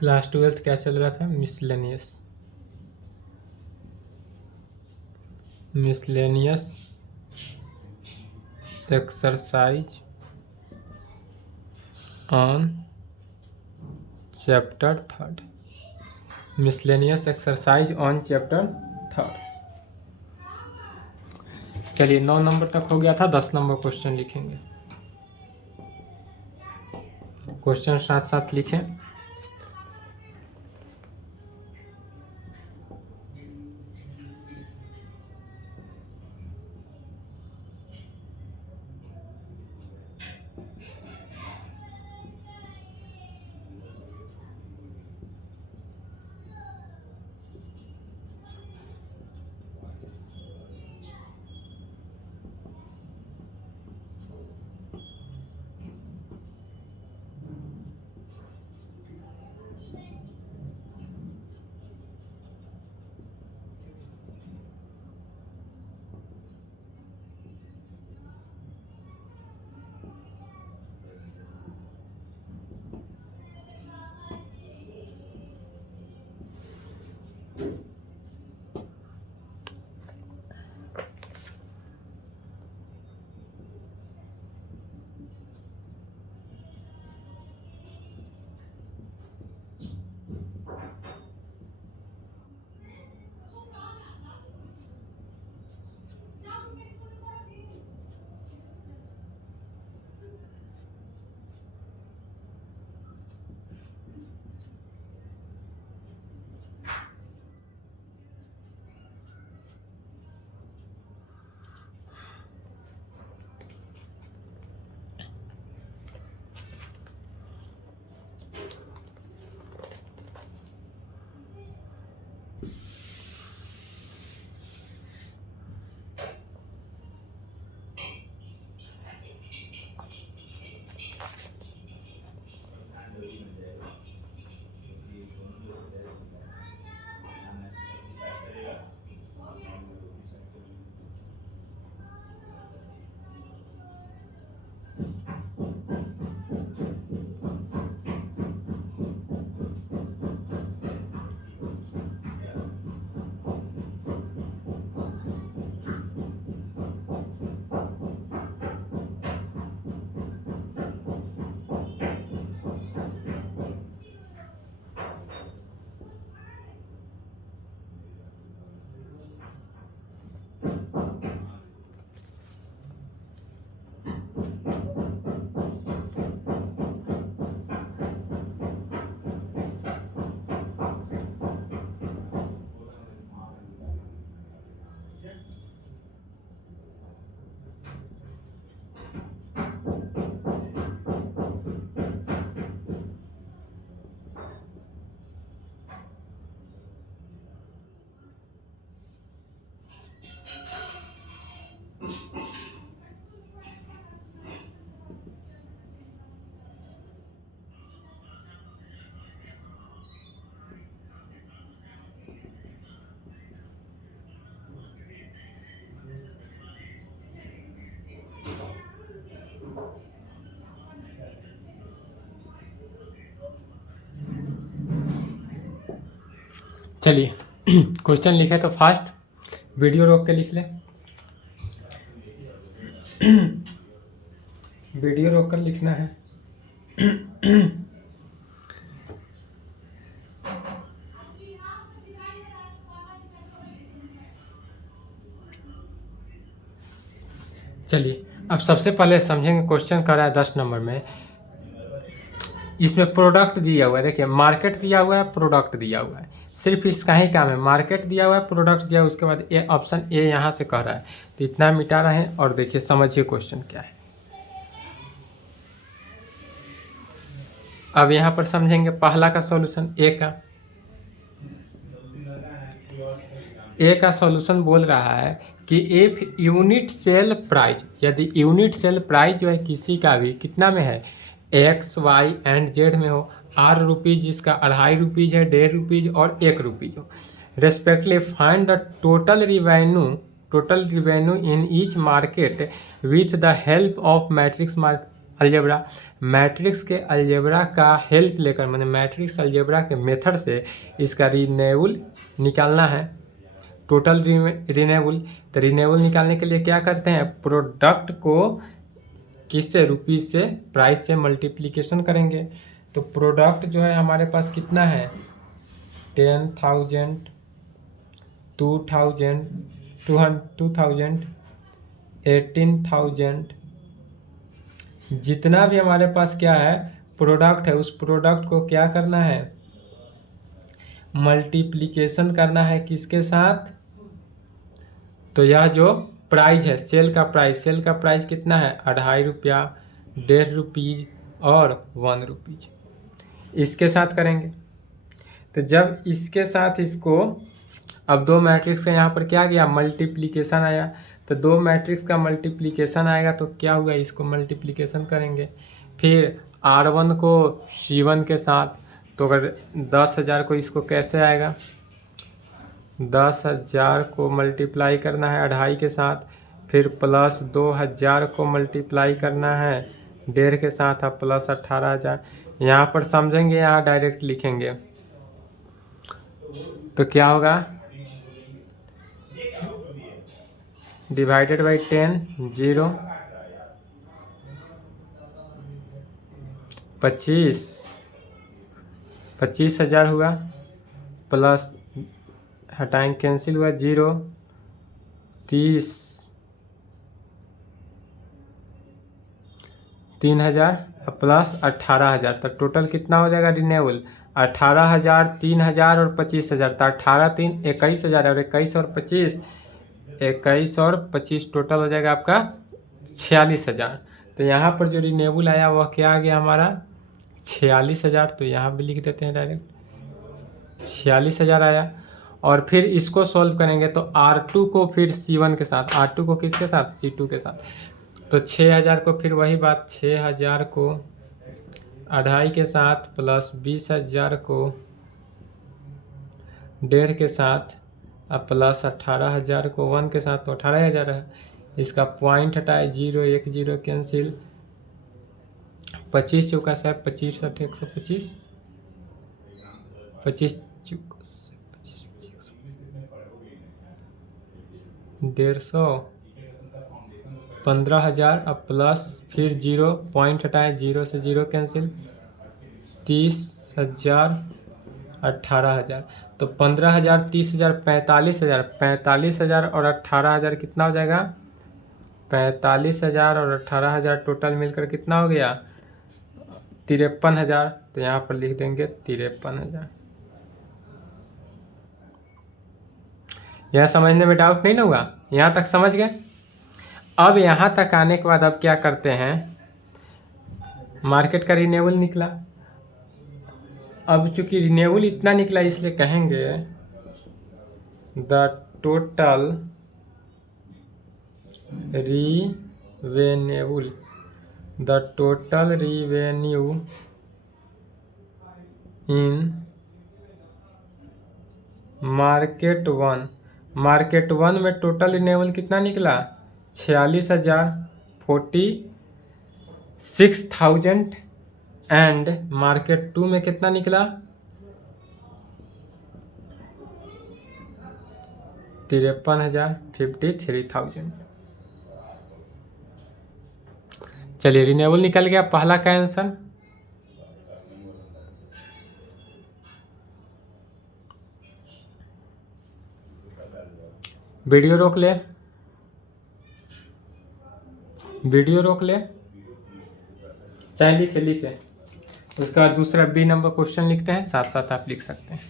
Class 12th क्या चल रहा था? Miscellaneous exercise on chapter 3rd। Miscellaneous exercise on chapter 3rd। चलिए 9 नंबर तक हो गया था। 10 नंबर क्वेश्चन लिखेंगे। क्वेश्चन साथ साथ लिखें। चलिए क्वेश्चन लिखे तो फास्ट वीडियो रोक के लिख लें। वीडियो रोक कर लिखना है। चलिए अब सबसे पहले समझेंगे क्वेश्चन कर रहा है 10 नंबर में। इसमें प्रोडक्ट दिया हुआ है, देखिए मार्केट दिया हुआ है, प्रोडक्ट दिया हुआ है, सिर्फ इसका ही काम है। मार्केट दिया हुआ है, प्रोडक्ट दिया हुआ है, उसके बाद ए ऑप्शन ए यहाँ से कह रहा है, तो इतना मिटा रहे हैं। और देखिए समझिए क्वेश्चन क्या है। अब यहाँ पर समझेंगे पहला का सॉल्यूशन ए का सॉल्यूशन बोल रहा है कि इफ यूनिट सेल प्राइस, यदि यूनिट सेल प्राइस जो है किसी का भी कितना में है, एक्स वाई एंड जेड में हो, आर रुपीज़ जिसका 2.5 रुपीज़ है, 1.5 रुपीज़ और 1 रुपीज़ हो, respectively find the total revenue in each market with the help of matrix algebra. Matrix के अलजेब्रा का हेल्प लेकर, मैंने मैट्रिक्स अलजेब्रा के मेथड से इसका रिन्यूएबल निकालना है, टोटल रिन्यूएबल। तो रिन्यूएबल निकालने के लिए क्या करते हैं, प्रोडक्ट को किससे, रुपीज़ से, प्राइस से मल्टीप्लिकेशन करेंगे। तो प्रोडक्ट जो है हमारे पास कितना है, 10,000, 2,000, 2,000, 18,000, जितना भी हमारे पास क्या है प्रोडक्ट है, उस प्रोडक्ट को क्या करना है, मल्टीप्लिकेशन करना है किसके साथ। तो यह जो प्राइस है, सेल का प्राइस कितना है, 2.5 रुपया, 1.5 रुपीज और 1 रुपीज, इसके साथ करेंगे। तो जब इसके साथ इसको, अब दो मैट्रिक्स का यहाँ पर क्या गया, मल्टीप्लिकेशन आया। तो दो मैट्रिक्स का मल्टीप्लिकेशन आएगा तो क्या हुआ, इसको मल्टीप्लिकेशन करेंगे। फिर R1 को C1 के साथ, तो अगर 10,000 को इसको कैसे आएगा, 10,000 को मल्टीप्लाई करना है 2.5 के साथ, फिर प्लस 2,000 को मल्टीप्लाई करना है 1.5 के साथ, अब प्लस 18,000। यहाँ पर समझेंगे, यहाँ डायरेक्ट लिखेंगे तो क्या होगा, डिवाइडेड बाई 10, 0, 25,000 हुआ, प्लस हटाएंगे कैंसिल हुआ, 0, 30, 3,000 प्लस 18,000, तो टोटल कितना हो जाएगा रिन्यूएबल, 18,000, 3,000 और 25,000। तो 18 3 21,000 और 21 और 25, 21 और 25 टोटल हो जाएगा आपका 46,000। तो यहाँ पर जो रिन्यूएबल आया वह क्या आ गया हमारा, 46,000। तो यहाँ भी लिख देते हैं डायरेक्ट, 46,000 आया। और फिर इसको सॉल्व करेंगे तो R2 को फिर C1 के साथ, R2 को किसके साथ, C2 के साथ। तो 6,000 को फिर वही बात, 6,000 को 2.5 के साथ, प्लस 20,000 को 1.5 के साथ, अब प्लस 18,000 को 1 के साथ, तो 18,000 है। इसका पॉइंट हटाए, 0 1 0 कैंसिल, 25 चौका से 25 8 125, 25 चौका 150, 15,000, अब प्लस फिर 0, पॉइंट हटाए, 0 से 0 कैंसिल, 30,000, 18,000। तो 15,000, 30,000, 45,000, 45,000 और 18,000 कितना हो जाएगा, 45,000 और 18,000 टोटल मिलकर कितना हो गया, 53,000। तो यहाँ पर लिख देंगे 53,000। यह समझने में डाउट नहीं ना हुआ, यहाँ तक समझ गए। अब यहाँ तक आने के बाद अब क्या करते हैं, मार्केट का रिन्यूएबल निकला। अब चूंकि रिन्यूएबल इतना निकला इसलिए कहेंगे the total revenueable, the total revenue in market one. Market one में टोटल रिन्यूएबल कितना निकला, 46,000, 46,000। एंड मार्केट टू में कितना निकला, 53,000, 53,000। चलिए रिन्यूएबल निकल गया, पहला का आंसर। वीडियो रोक ले, वीडियो रोक ले, चाहे लिखे। उसका दूसरा बी नंबर क्वेश्चन लिखते हैं, साथ साथ आप लिख सकते हैं।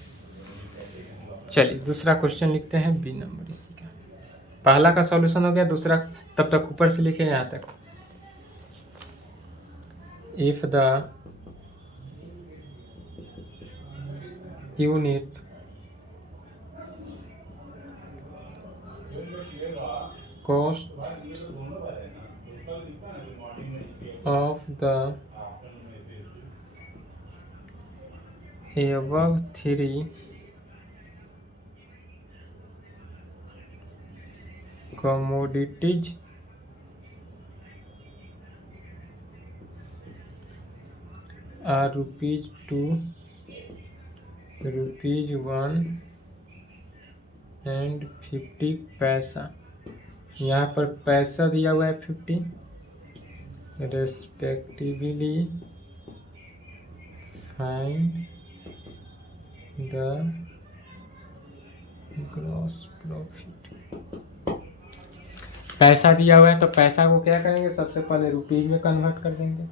चलिए दूसरा क्वेश्चन लिखते हैं, बी नंबर इसी का। पहला का सॉल्यूशन हो गया, दूसरा तब तक ऊपर से लिखे यहाँ तक। If the unit cost of the above three commodities are ₹2 ₹1.50। यहाँ पर पैसा दिया हुआ है 50 respectively find the gross profit. पैसा दिया हुआ है तो पैसा को क्या करेंगे, सबसे पहले रुपीज में कन्वर्ट कर देंगे।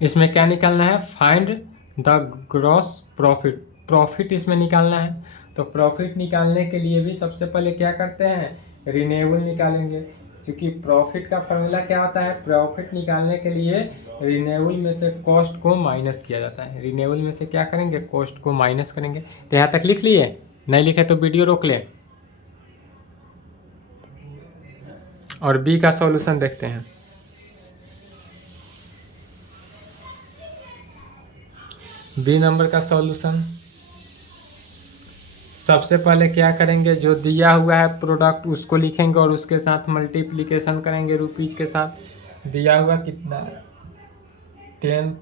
इसमें क्या निकालना है, find the gross profit. Profit इसमें निकालना है, तो प्रॉफिट निकालने के लिए भी सबसे पहले क्या करते हैं, रिन्यूएबल निकालेंगे। क्योंकि प्रॉफिट का फॉर्मूला क्या होता है, प्रॉफिट निकालने के लिए रिन्यूएबल में से कॉस्ट को माइनस किया जाता है। रिन्यूएबल में से क्या करेंगे, कॉस्ट को माइनस करेंगे। तो यहाँ तक लिख लिए, नहीं लिखे तो वीडियो रोक लें और बी का सॉल्यूशन देखते हैं। बी नंबर का सॉल्यूशन, सबसे पहले क्या करेंगे, जो दिया हुआ है प्रोडक्ट उसको लिखेंगे और उसके साथ मल्टीप्लिकेशन करेंगे रुपीज के साथ। दिया हुआ कितना है, 10।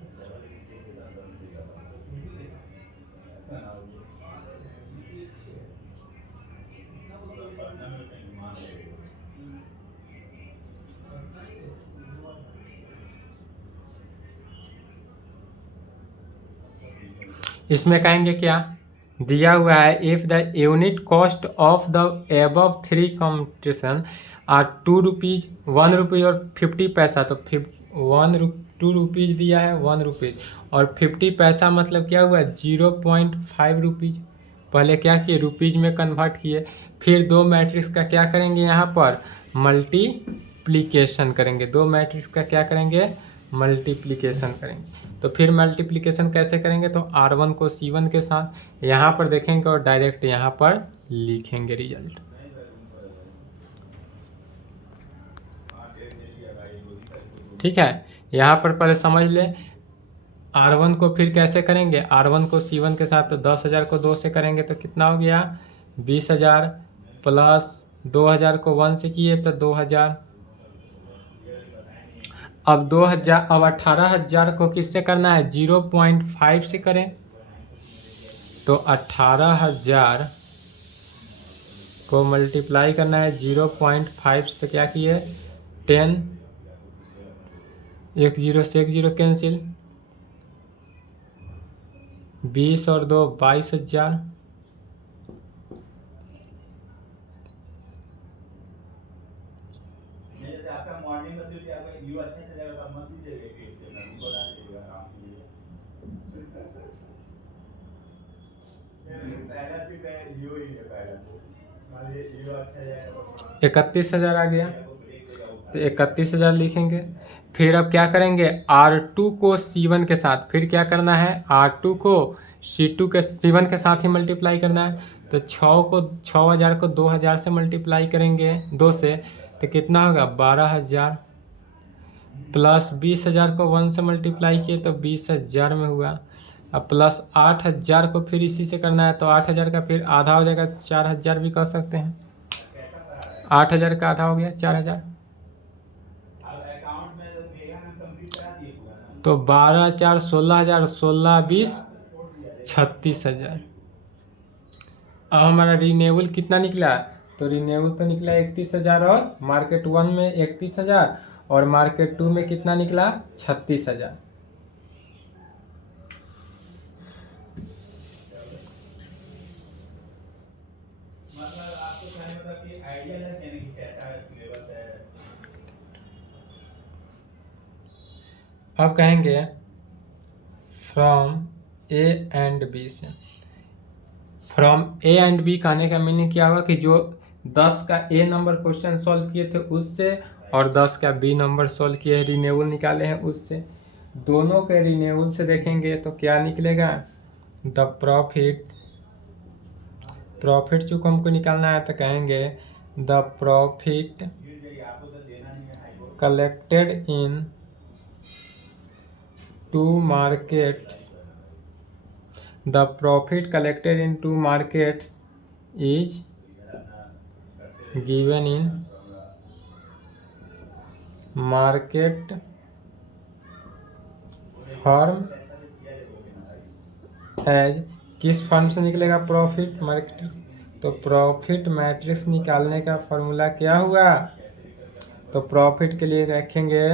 इसमें कहेंगे क्या, दिया हुआ है if the unit cost of the above 3 competition are ₹2, ₹1 और 50 पैसा। तो 2 रुपीज़ दिया है, 1 रुपीज़ और 50 पैसा मतलब क्या हुआ, 0.5 रुपीज़। पहले क्या किए, रुपीज़ में कन्वर्ट किए। फिर दो मैट्रिक्स का क्या करेंगे, यहाँ पर मल्टीप्लिकेशन करेंगे। दो मैट्रिक्स का क्या करेंगे, मल्टीप्लिकेशन करेंगे। तो फिर मल्टीप्लिकेशन कैसे करेंगे, तो R1 को C1 के साथ यहाँ पर देखेंगे और डायरेक्ट यहाँ पर लिखेंगे रिजल्ट। ठीक है, यहाँ पर पहले समझ ले। R1 को फिर कैसे करेंगे, R1 को C1 के साथ, तो 10,000 को 2 से करेंगे तो कितना हो गया, 20,000 प्लस 2,000 को 1 से किए तो 2,000। अब 2,000, अब 18,000 को किससे करना है, 0.5 से करें। तो 18,000 को मल्टीप्लाई करना है 0.5 से, तो क्या किए, 10, 1 0 से 1 0 कैंसिल, 20 और 2 22,000। अच्छा 31,000 आ गया, तो 31,000 लिखेंगे। फिर अब क्या करेंगे, R2 को C1 के साथ, फिर क्या करना है, R2 को C1 के साथ ही मल्टीप्लाई करना है। तो 6,000 को 2,000 से मल्टीप्लाई करेंगे, 2 से, तो कितना होगा, 12,000 प्लस 20,000 को 1 से मल्टीप्लाई किए तो 20,000 में हुआ। अब प्लस 8,000 को फिर इसी से करना है, तो 8,000 का फिर आधा हो जाएगा, 4,000 भी कर सकते हैं। 8,000 का आधा हो गया 4,000, तो 12 4 16,000, 16 20 36,000। अब हमारा रिन्यूएबल कितना निकला, तो रिन्यूएबल तो निकला 31,000 और मार्केट 1 में 31,000 और मार्केट 2 में कितना निकला, 36,000। अब कहेंगे फ्रॉम ए एंड बी से। फ्रॉम ए एंड बी कहने का मीनिंग क्या हुआ कि जो 10 का ए नंबर क्वेश्चन सॉल्व किए थे उससे और 10 का बी नंबर सॉल्व किए, रिन्यूएबल निकाले हैं उससे। दोनों के रिन्यूएबल से देखेंगे तो क्या निकलेगा, द प्रॉफिट जो हमको निकालना है, तो कहेंगे the profit collected in 2 markets, the profit collected in 2 markets is given in market form as किस फॉर्म से निकलेगा? Profit matrix. तो प्रॉफिट मैट्रिक्स निकालने का फॉर्मूला क्या हुआ? तो प्रॉफिट के लिए रखेंगे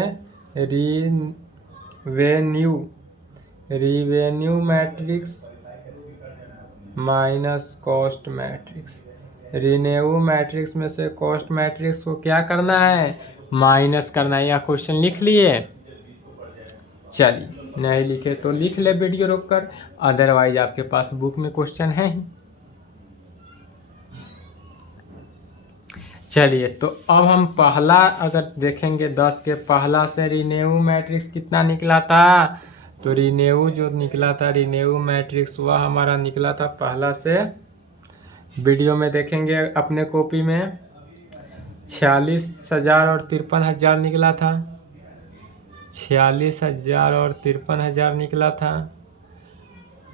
revenue matrix minus cost matrix. Revenue matrix में से कॉस्ट मैट्रिक्स को क्या करना है? माइनस करना है। यह क्वेश्चन लिख लिए? चलिए, नहीं लिखे तो लिख ले वीडियो रोककर, अदरवाइज आपके पास बुक में क्वेश्चन है ही। चलिए, तो अब हम पहला अगर देखेंगे 10 के पहला से रिवेन्यू मैट्रिक्स कितना निकला था? तो रिवेन्यू जो निकला था, रिवेन्यू मैट्रिक्स वह हमारा निकला था पहला से, वीडियो में देखेंगे अपने कॉपी में 46,000 और 53,000 निकला था। 46,000 और 53,000 निकला था,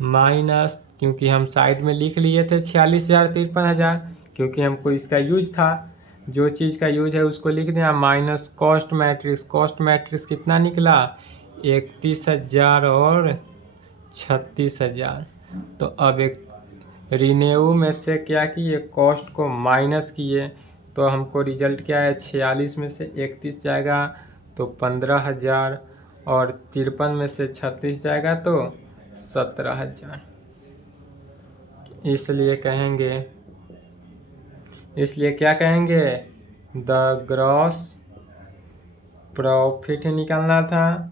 माइनस, क्योंकि हम साइड में लिख लिए थे 46,000 53,000, क्योंकि हमको इसका यूज था, जो चीज़ का यूज है उसको लिख दिया, minus cost matrix. Cost matrix कितना निकला? 31,000 और 36,000। तो अब एक रिन्यू में से क्या किए? कॉस्ट को माइनस किए, तो हमको रिजल्ट क्या है? 46 में से 31 जाएगा तो 15,000, और 53 में से 36 जाएगा तो 17,000। इसलिए क्या कहेंगे? द ग्रॉस प्रॉफिट निकालना था,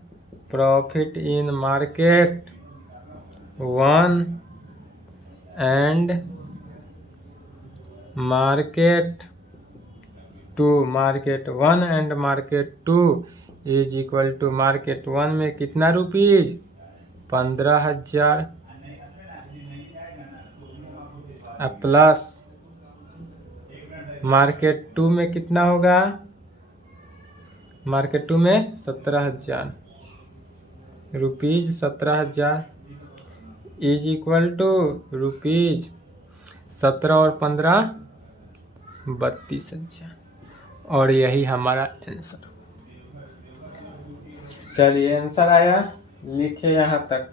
profit in market 1 and market 2। Market 1 and market 2 is equal to market 1 में कितना रुपीज? 15,000 प्लस मार्केट 2 में कितना होगा? मार्केट 2 में 17,000 rupees, 17,000 is equal to rupees 17 और 15 32,000, और यही हमारा आंसर। चलिए, आंसर आया, लिखे यहाँ तक।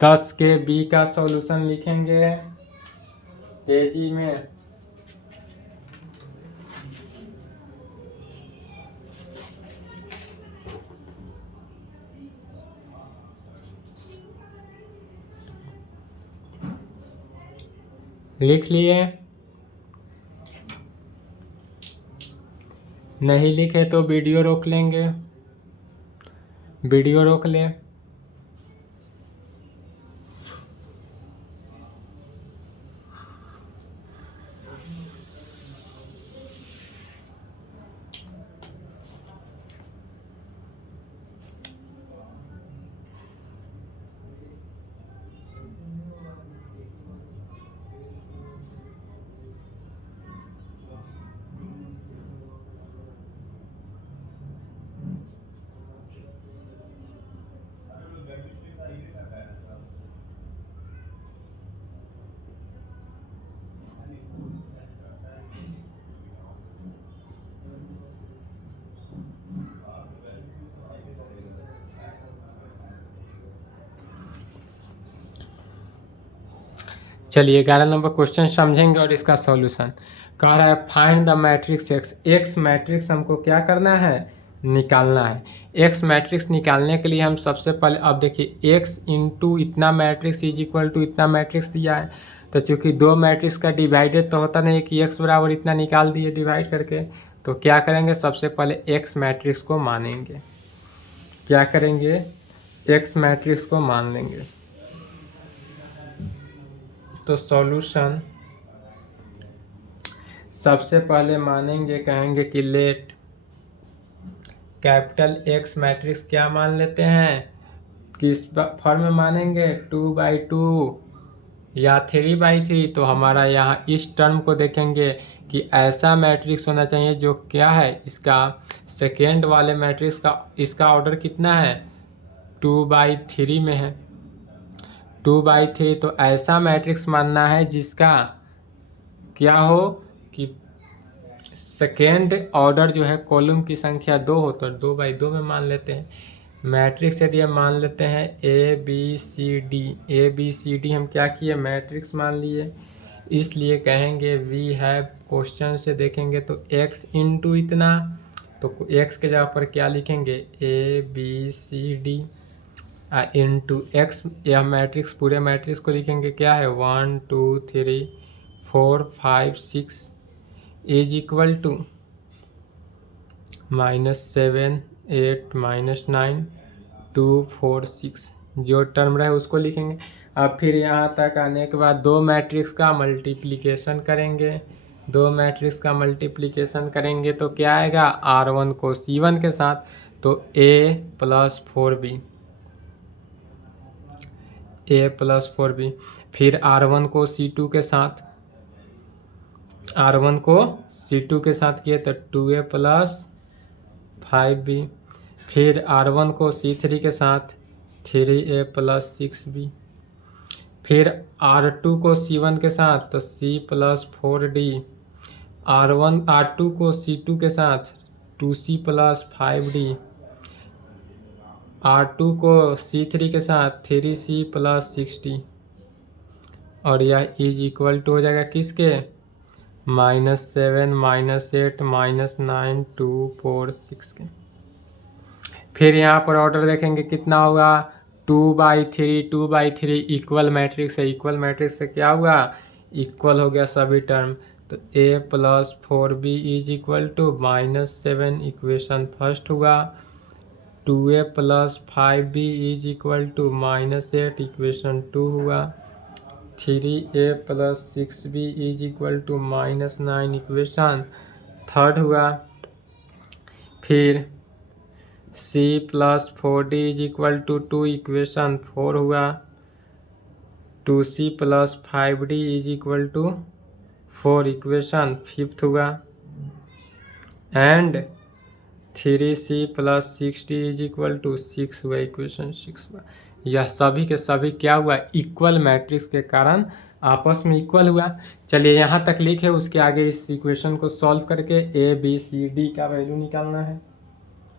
10 के बी का सॉल्यूशन लिखेंगे तेजी में। लिख लिए? नहीं लिखे तो वीडियो रोक लेंगे, वीडियो रोक ले। चलिए, 11 नंबर क्वेश्चन समझेंगे और इसका सॉल्यूशन। कह रहा है find the matrix x. X matrix हमको क्या करना है? निकालना है। एक्स मैट्रिक्स निकालने के लिए हम सबसे पहले, अब देखिए, एक्स इंटू इतना मैट्रिक्स इज इक्वल टू इतना मैट्रिक्स दिया है, तो चूँकि दो मैट्रिक्स का डिवाइडेड तो होता नहीं कि एक्स बराबर इतना निकाल दिए डिवाइड करके, तो क्या करेंगे? सबसे पहले एक्स मैट्रिक्स को मानेंगे। क्या करेंगे? एक्स मैट्रिक्स को मान लेंगे। तो सॉल्यूशन सबसे पहले मानेंगे, कहेंगे कि लेट कैपिटल एक्स मैट्रिक्स क्या मान लेते हैं? किस फॉर्म में मानेंगे? 2/2 या 3/3। तो हमारा यहाँ इस टर्म को देखेंगे कि ऐसा मैट्रिक्स होना चाहिए जो क्या है, इसका सेकेंड वाले मैट्रिक्स का इसका ऑर्डर कितना है? 2/3 में है। 2/3, तो ऐसा मैट्रिक्स मानना है जिसका क्या हो कि सेकेंड ऑर्डर जो है कॉलम की संख्या 2 हो तो 2/2 में मान लेते हैं। मैट्रिक्स यदि हम मान लेते हैं ABCD हम क्या किए, मैट्रिक्स मान लिए, इसलिए कहेंगे वी हैव, क्वेश्चन से देखेंगे तो x इंटू इतना, तो x के जगह पर क्या लिखेंगे ABCD इंटू x, यह मैट्रिक्स पूरे मैट्रिक्स को लिखेंगे क्या है 1 2 3 4 5 6 इज इक्वल टू -7 8 -9 2 4 6, जो टर्म रहे उसको लिखेंगे। अब फिर यहाँ तक आने के बाद दो मैट्रिक्स का मल्टीप्लिकेशन करेंगे, दो मैट्रिक्स का मल्टीप्लिकेशन करेंगे तो क्या आएगा, R1 को C1 के साथ तो A + 4B, A + 4B, फिर R1 को C2 के साथ, R1 को C2 के साथ किए तो 2A + 5B, फिर R1 को C3 के साथ 3A + 6B, फिर R2 को C1 के साथ तो C + 4D, R2 को C2 के साथ 2C + 5D, R2 को C3 के साथ 3C + 6D, और यह इज इक्वल टू हो जाएगा किसके, -7 -8 -9 2 4 6 के। फिर यहाँ पर ऑर्डर देखेंगे कितना होगा 2/3 इक्वल मैट्रिक्स है, इक्वल मैट्रिक्स से क्या हुआ, इक्वल हो गया सभी टर्म, तो A + 4B is equal to -7, equation first हुआ, 2A + 5B is equal to -8, equation 2 हुआ, 3A + 6B is equal to -9, equation third हुआ, फिर C + 4D is equal to 2, equation 4 हुआ, 2C + 5D is equal to 4, equation fifth हुआ, and 3C + 6D is equal to 6 हुआ, equation 6 हुआ। यह सभी के सभी क्या हुआ, इक्वल मैट्रिक्स के कारण आपस में इक्वल हुआ। चलिए यहाँ तक लिखे, उसके आगे इस इक्वेशन को सॉल्व करके ABCD का वैल्यू निकालना है।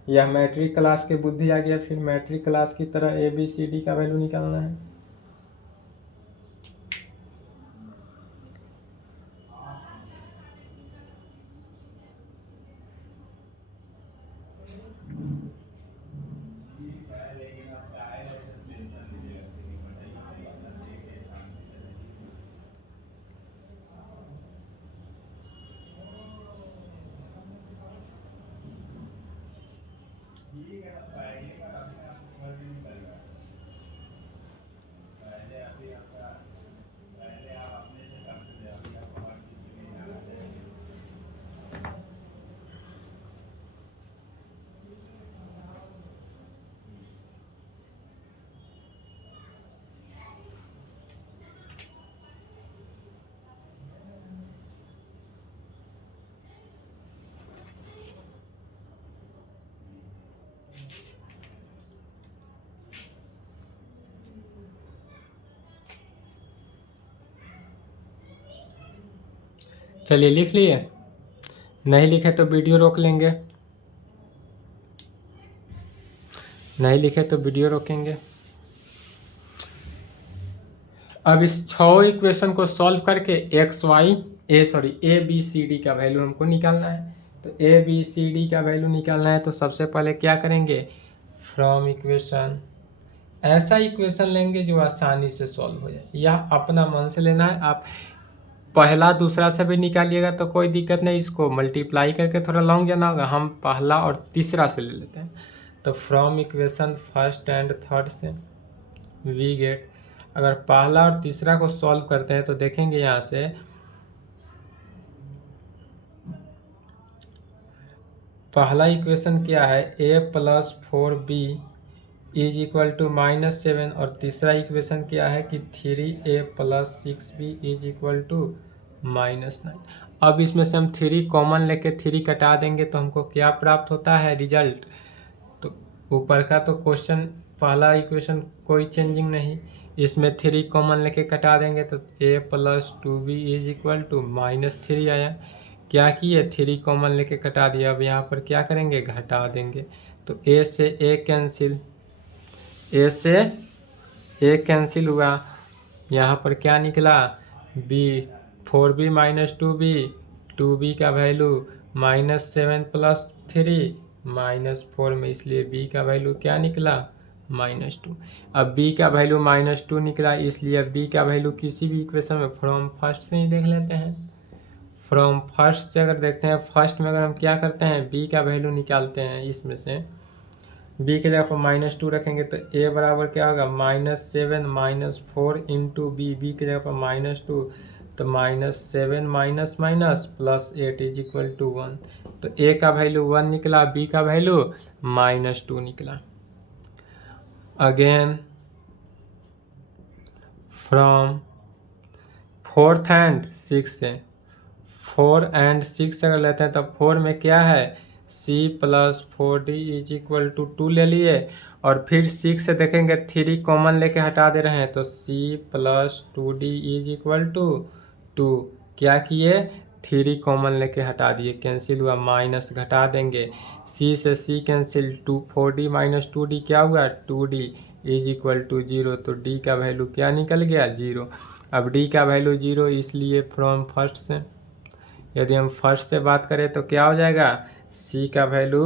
यह मैट्रिक क्लास के बुद्धि आ गया, फिर मैट्रिक क्लास की तरह ABCD का वैल्यू निकालना है। चलिए लिख लिए, नहीं लिखे तो वीडियो रोक लेंगे, नहीं लिखे तो वीडियो रोकेंगे। अब इस 6 इक्वेशन को सॉल्व करके ABCD का वैल्यू हमको निकालना है। तो ABCD का वैल्यू निकालना है तो सबसे पहले क्या करेंगे, फ्रॉम इक्वेशन, ऐसा इक्वेशन लेंगे जो आसानी से सॉल्व हो जाए। यह अपना मन से लेना है, आप पहला दूसरा से भी निकालिएगा तो कोई दिक्कत नहीं, इसको मल्टीप्लाई करके थोड़ा लॉन्ग जाना होगा, हम पहला और तीसरा से ले लेते हैं। तो from equation first and third से वी गेट, अगर पहला और तीसरा को सॉल्व करते हैं तो देखेंगे यहाँ से पहला इक्वेशन क्या है, A + 4B is equal to -7, और तीसरा इक्वेशन क्या है कि 3A + 6B is equal to -9। अब इसमें से हम 3 कॉमन लेके 3 कटा देंगे तो हमको क्या प्राप्त होता है, रिजल्ट। तो ऊपर का तो क्वेश्चन पहला इक्वेशन कोई चेंजिंग नहीं, इसमें 3 कॉमन लेके कटा देंगे तो A + 2B is equal to -3 आया, क्या किए, 3 कॉमन लेके घटा दिया। अब यहाँ पर क्या करेंगे, घटा देंगे। तो ए से ए कैंसिल, ए से ए कैंसिल हुआ। यहाँ पर क्या निकला, B, 4b minus 2b, 2b का वैल्यू -7 + 3 -4 में, इसलिए b का वैल्यू क्या निकला, -2। अब b का वैल्यू -2 निकला, इसलिए अब b का वैल्यू किसी भी इक्वेशन में फ्रॉम फर्स्ट से ही देख लेते हैं। फ्रॉम फर्स्ट से अगर देखते हैं, फर्स्ट में अगर हम क्या करते हैं, b का वैल्यू निकालते हैं, इसमें से b के जगह पर -2 रखेंगे तो a बराबर क्या होगा, -7 -4 इंटू बी, बी के जगह पर -2 तो -7 माइनस माइनस +8 = 1। तो a का वैल्यू 1 निकला, b का वैल्यू -2 निकला। Again from 4th and 6th से, 4 and 6 अगर लेते हैं तो 4 में क्या है, c + 4d = 2 ले लिए। और फिर 6 से देखेंगे 3 कॉमन लेके हटा दे रहे हैं तो c + 2d = 2। क्या किए, 3 कॉमन लेके हटा दिए, कैंसिल हुआ, माइनस घटा देंगे, c से c कैंसिल, 4d - 2d क्या हुआ, 2d = 0। तो d का वैल्यू क्या निकल गया, 0। अब d का वैल्यू 0, इसलिए फ्रॉम फर्स्ट से, यदि हम फर्स्ट से बात करें तो क्या हो जाएगा, c का वैल्यू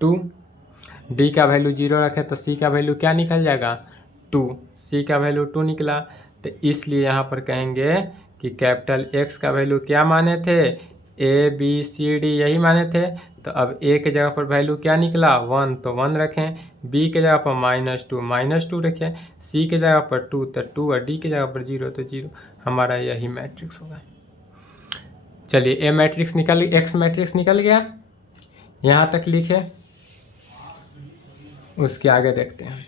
2, d का वैल्यू 0 रखे तो c का वैल्यू क्या निकल जाएगा, 2। c का वैल्यू 2 निकला, तो इसलिए यहाँ पर कहेंगे कि कैपिटल X का वैल्यू क्या माने थे, A B C D यही माने थे। तो अब A के जगह पर वैल्यू क्या निकला, 1, तो 1 रखें, B के जगह पर -2 रखें, C के जगह पर 2 तो 2 और D के जगह पर 0 तो 0। हमारा यही मैट्रिक्स होगा। चलिए A मैट्रिक्स निकल, X मैट्रिक्स निकल गया, यहाँ तक लिखे, उसके आगे देखते हैं।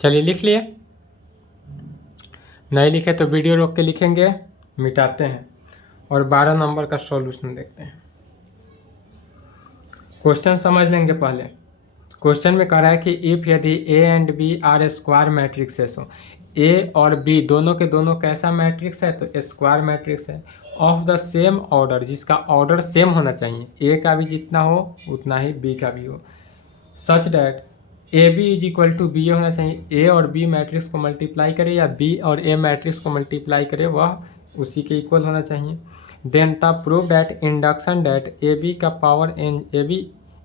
चलिए लिख लिए, नहीं लिखे तो वीडियो रोक के लिखेंगे, मिटाते हैं और 12 नंबर का सॉल्यूशन देखते हैं। क्वेश्चन समझ लेंगे पहले। क्वेश्चन में कह रहा है कि इफ यदि A and B are square matrices हो, A और B दोनों के दोनों कैसा मैट्रिक्स है, तो स्क्वायर मैट्रिक्स है, ऑफ द सेम ऑर्डर, जिसका ऑर्डर सेम होना चाहिए, A का भी जितना हो उतना ही B का भी हो, सच डैट AB = BA होना चाहिए। A और B मैट्रिक्स को मल्टीप्लाई करे या B और A मैट्रिक्स को मल्टीप्लाई करे, वह उसी के इक्वल होना चाहिए। देन तब prove that induction that AB का power n,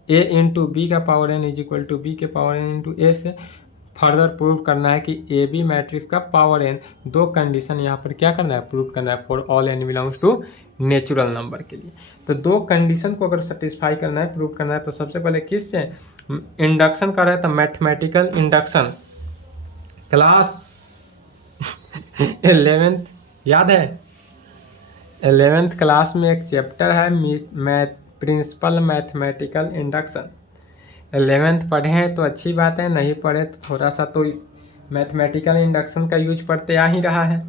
A into B का पावर n = B के पावर n इंटू A से फर्दर प्रूव करना है कि AB मैट्रिक्स का पावर n, दो कंडीशन यहाँ पर क्या करना है, प्रूव करना है, for all n belongs to natural number के लिए। तो दो कंडीशन को अगर सेटिस्फाई करना है, प्रूव करना है, तो सबसे पहले किस से इंडक्शन कर रहा है, तो मैथमेटिकल इंडक्शन क्लास 11th याद है, 11th क्लास में एक चैप्टर है प्रिंसिपल मैथमेटिकल इंडक्शन। 11th पढ़े हैं तो अच्छी बात है, नहीं पढ़े तो थोड़ा सा तो इस मैथमेटिकल इंडक्शन का यूज पढ़ते आ ही रहा है।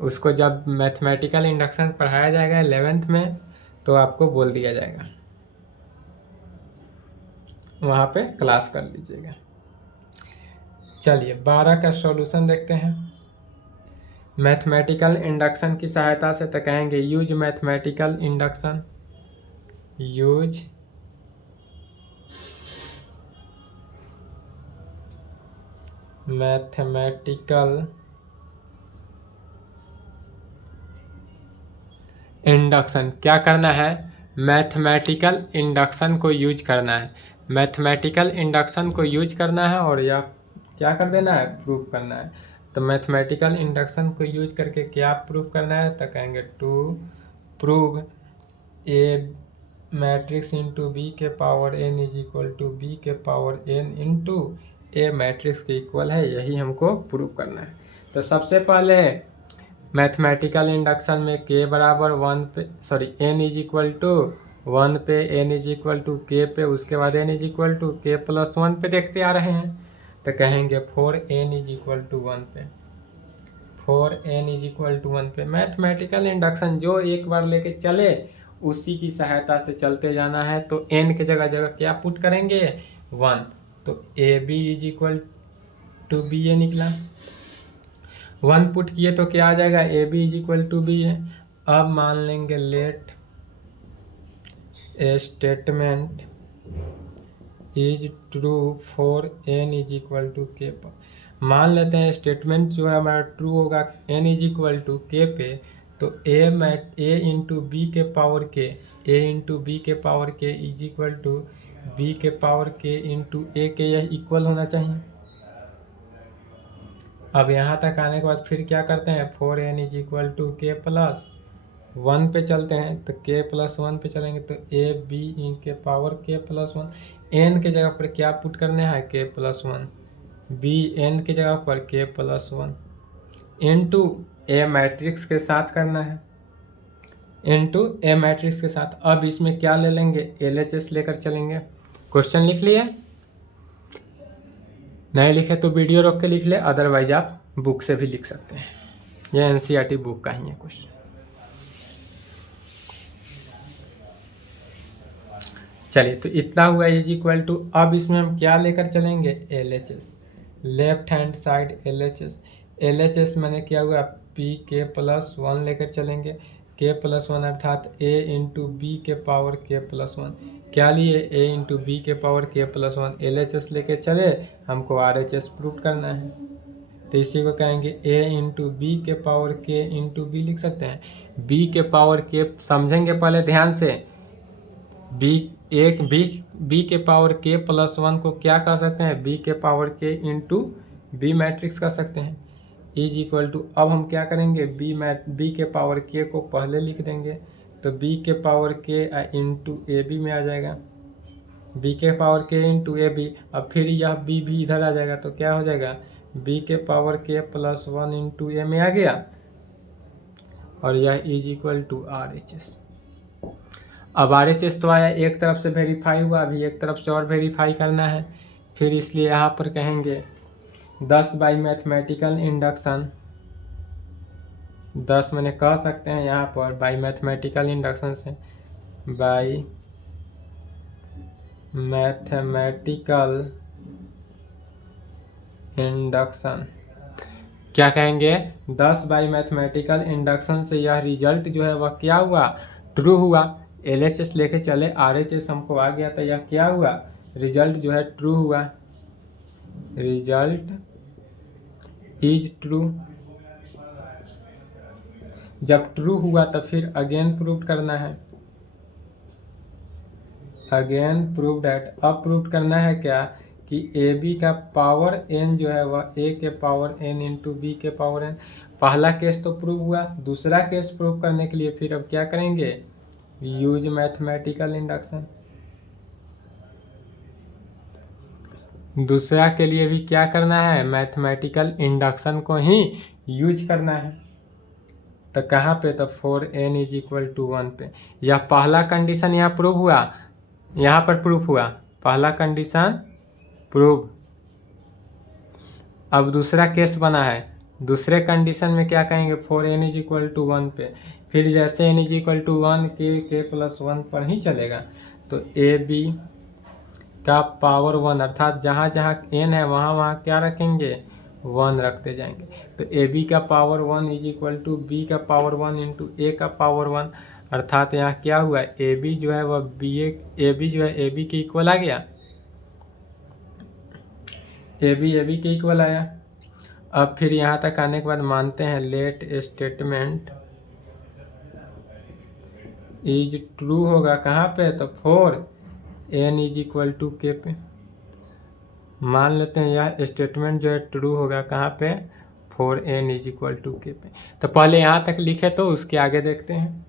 उसको जब मैथमेटिकल इंडक्शन पढ़ाया जाएगा 11th में तो आपको बोल दिया जाएगा, वहाँ पे क्लास कर लीजिएगा। चलिए 12 का सॉल्यूशन देखते हैं। मैथमेटिकल इंडक्शन की सहायता से तो कहेंगे use mathematical induction, use mathematical induction. क्या करना है, मैथमेटिकल इंडक्शन को यूज करना है, मैथमेटिकल इंडक्शन को यूज करना है और यह क्या कर देना है, प्रूव करना है। तो मैथमेटिकल इंडक्शन को यूज करके क्या प्रूव करना है, तो कहेंगे to prove A matrix into B के power N is equal to B के power N into A matrix के इक्वल है, यही हमको प्रूव करना है। तो सबसे पहले मैथमेटिकल इंडक्शन में के बराबर 1 पे एन इज इक्वल टू 1 पे, N is equal to K पे, उसके बाद N is equal to K plus 1 पे देखते आ रहे हैं। तो कहेंगे 4n इज इक्वल टू 1 पे, 4n इज इक्वल टू 1 पे। मैथमेटिकल इंडक्शन जो एक बार लेके चले उसी की सहायता से चलते जाना है। तो n के जगह जगह क्या पुट करेंगे, 1। तो A B is equal to B A निकला, 1 पुट किए तो क्या आ जाएगा, A B is equal to B है। अब मान लेंगे let a statement is true for N is equal to K पर। मान लेते हैं स्टेटमेंट जो है हमारा ट्रू होगा N is equal to K पे, तो ए इंटू बी के पावर के, ए इंटू बी के पावर के इज इक्वल टू बी के पावर के इंटू ए के, यह इक्वल होना चाहिए। अब यहाँ तक आने के बाद फिर क्या करते हैं, 4n is equal to K plus 1 पे चलते हैं। तो के प्लस 1 पे चलेंगे तो ए बी इन के पावर के प्लस 1, एन के जगह पर क्या पुट करने हैं, के प्लस 1, बी एन के जगह पर के प्लस 1 इंटू ए मैट्रिक्स के साथ करना है, इंटू ए मैट्रिक्स के साथ। अब इसमें क्या ले लेंगे, LHS लेकर चलेंगे। क्वेश्चन लिख लिए, नहीं लिखे तो वीडियो रोक के लिख ले, अदरवाइज आप बुक से भी लिख सकते हैं, यह NCERT बुक का ही है क्वेश्चन। चलिए तो इतना हुआ इज इक्वल टू, अब इसमें हम क्या लेकर चलेंगे, LHS, left hand side LHS मैंने क्या हुआ, पी के प्लस 1 लेकर चलेंगे, के प्लस 1 अर्थात ए इंटू बी के पावर के प्लस 1। क्या लिए, ए इंटू बी के पावर के प्लस 1। LHS लेके चले, हमको RHS प्रूव करना है। तो इसी को कहेंगे ए इंटू बी के पावर के इंटू बी लिख सकते हैं। बी के पावर के समझेंगे पहले ध्यान से, बी के पावर के प्लस 1 को क्या कर सकते हैं, बी के power K into B matrix कर सकते हैं, इज इक्वल टू। अब हम क्या करेंगे, बी के पावर के को पहले लिख देंगे, तो बी के power K into A B में आ जाएगा, बी के power K into A B. अब फिर यह बी भी इधर आ जाएगा, तो क्या हो जाएगा, बी के पावर के प्लस 1 इंटू ए में आ गया, और यह इज इक्वल टू RHS। अब RHS तो आया, एक तरफ से वेरीफाई हुआ, अभी एक तरफ से और वेरीफाई करना है। फिर इसलिए यहाँ पर कहेंगे 10 बाई मैथमेटिकल इंडक्शन, 10 मैंने कह सकते हैं यहाँ पर बाई मैथमेटिकल इंडक्शन से, बाई मैथमेटिकल इंडक्शन क्या कहेंगे, 10 बाई मैथमेटिकल इंडक्शन से यह रिजल्ट जो है वह क्या हुआ, ट्रू हुआ। LHS लेके चले, RHS हमको आ गया, तो यह क्या हुआ, रिजल्ट जो है ट्रू हुआ, रिजल्ट इज ट्रू। जब ट्रू हुआ तो फिर अगेन प्रूव करना है, अगेन प्रूव दैट। अब प्रूव करना है क्या, कि ए बी का पावर n जो है वह a के पावर n इंटू बी के पावर n। पहला केस तो प्रूव हुआ, दूसरा केस प्रूव करने के लिए फिर अब क्या करेंगे, यूज मैथमेटिकल इंडक्शन। दूसरा के लिए भी क्या करना है, मैथमेटिकल इंडक्शन को ही यूज करना है। तो कहाँ पे, तो 4n इज इक्वल टू 1 पे। यह पहला कंडीशन यहाँ प्रूव हुआ, यहाँ पर प्रूफ हुआ, पहला कंडीशन प्रूव। अब दूसरा केस बना है, दूसरे कंडीशन में क्या कहेंगे, for n is equal to 1 पे, फिर जैसे n इज इक्वल टू 1 के प्लस 1 पर ही चलेगा, तो ए बी का पावर 1 अर्थात जहाँ जहाँ n है वहाँ वहाँ क्या रखेंगे, 1 रखते जाएंगे। तो ए बी का power 1 is equal to B का पावर 1 इंटू ए का पावर 1, अर्थात यहाँ क्या हुआ, ए बी जो है वह ए बी जो है ए बी के इक्वल आ गया, ए बी के इक्वल आया। अब फिर यहाँ तक आने के बाद मानते हैं लेट स्टेटमेंट इज ट्रू होगा कहाँ पे, तो for n is equal to K पे। मान लेते हैं यह स्टेटमेंट जो है ट्रू होगा कहाँ पे, for n is equal to K पे। तो पहले यहाँ तक लिखे तो उसके आगे देखते हैं।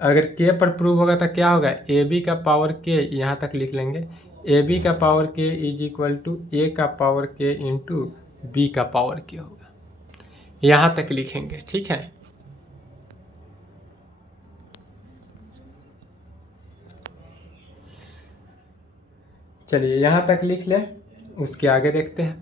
अगर k पर प्रूव होगा तो क्या होगा, ए बी का पावर k, यहाँ तक लिख लेंगे, ए बी का power k is equal to A का पावर k इंटू बी का पावर k होगा, यहाँ तक लिखेंगे। ठीक है, चलिए यहाँ तक लिख ले, उसके आगे देखते हैं।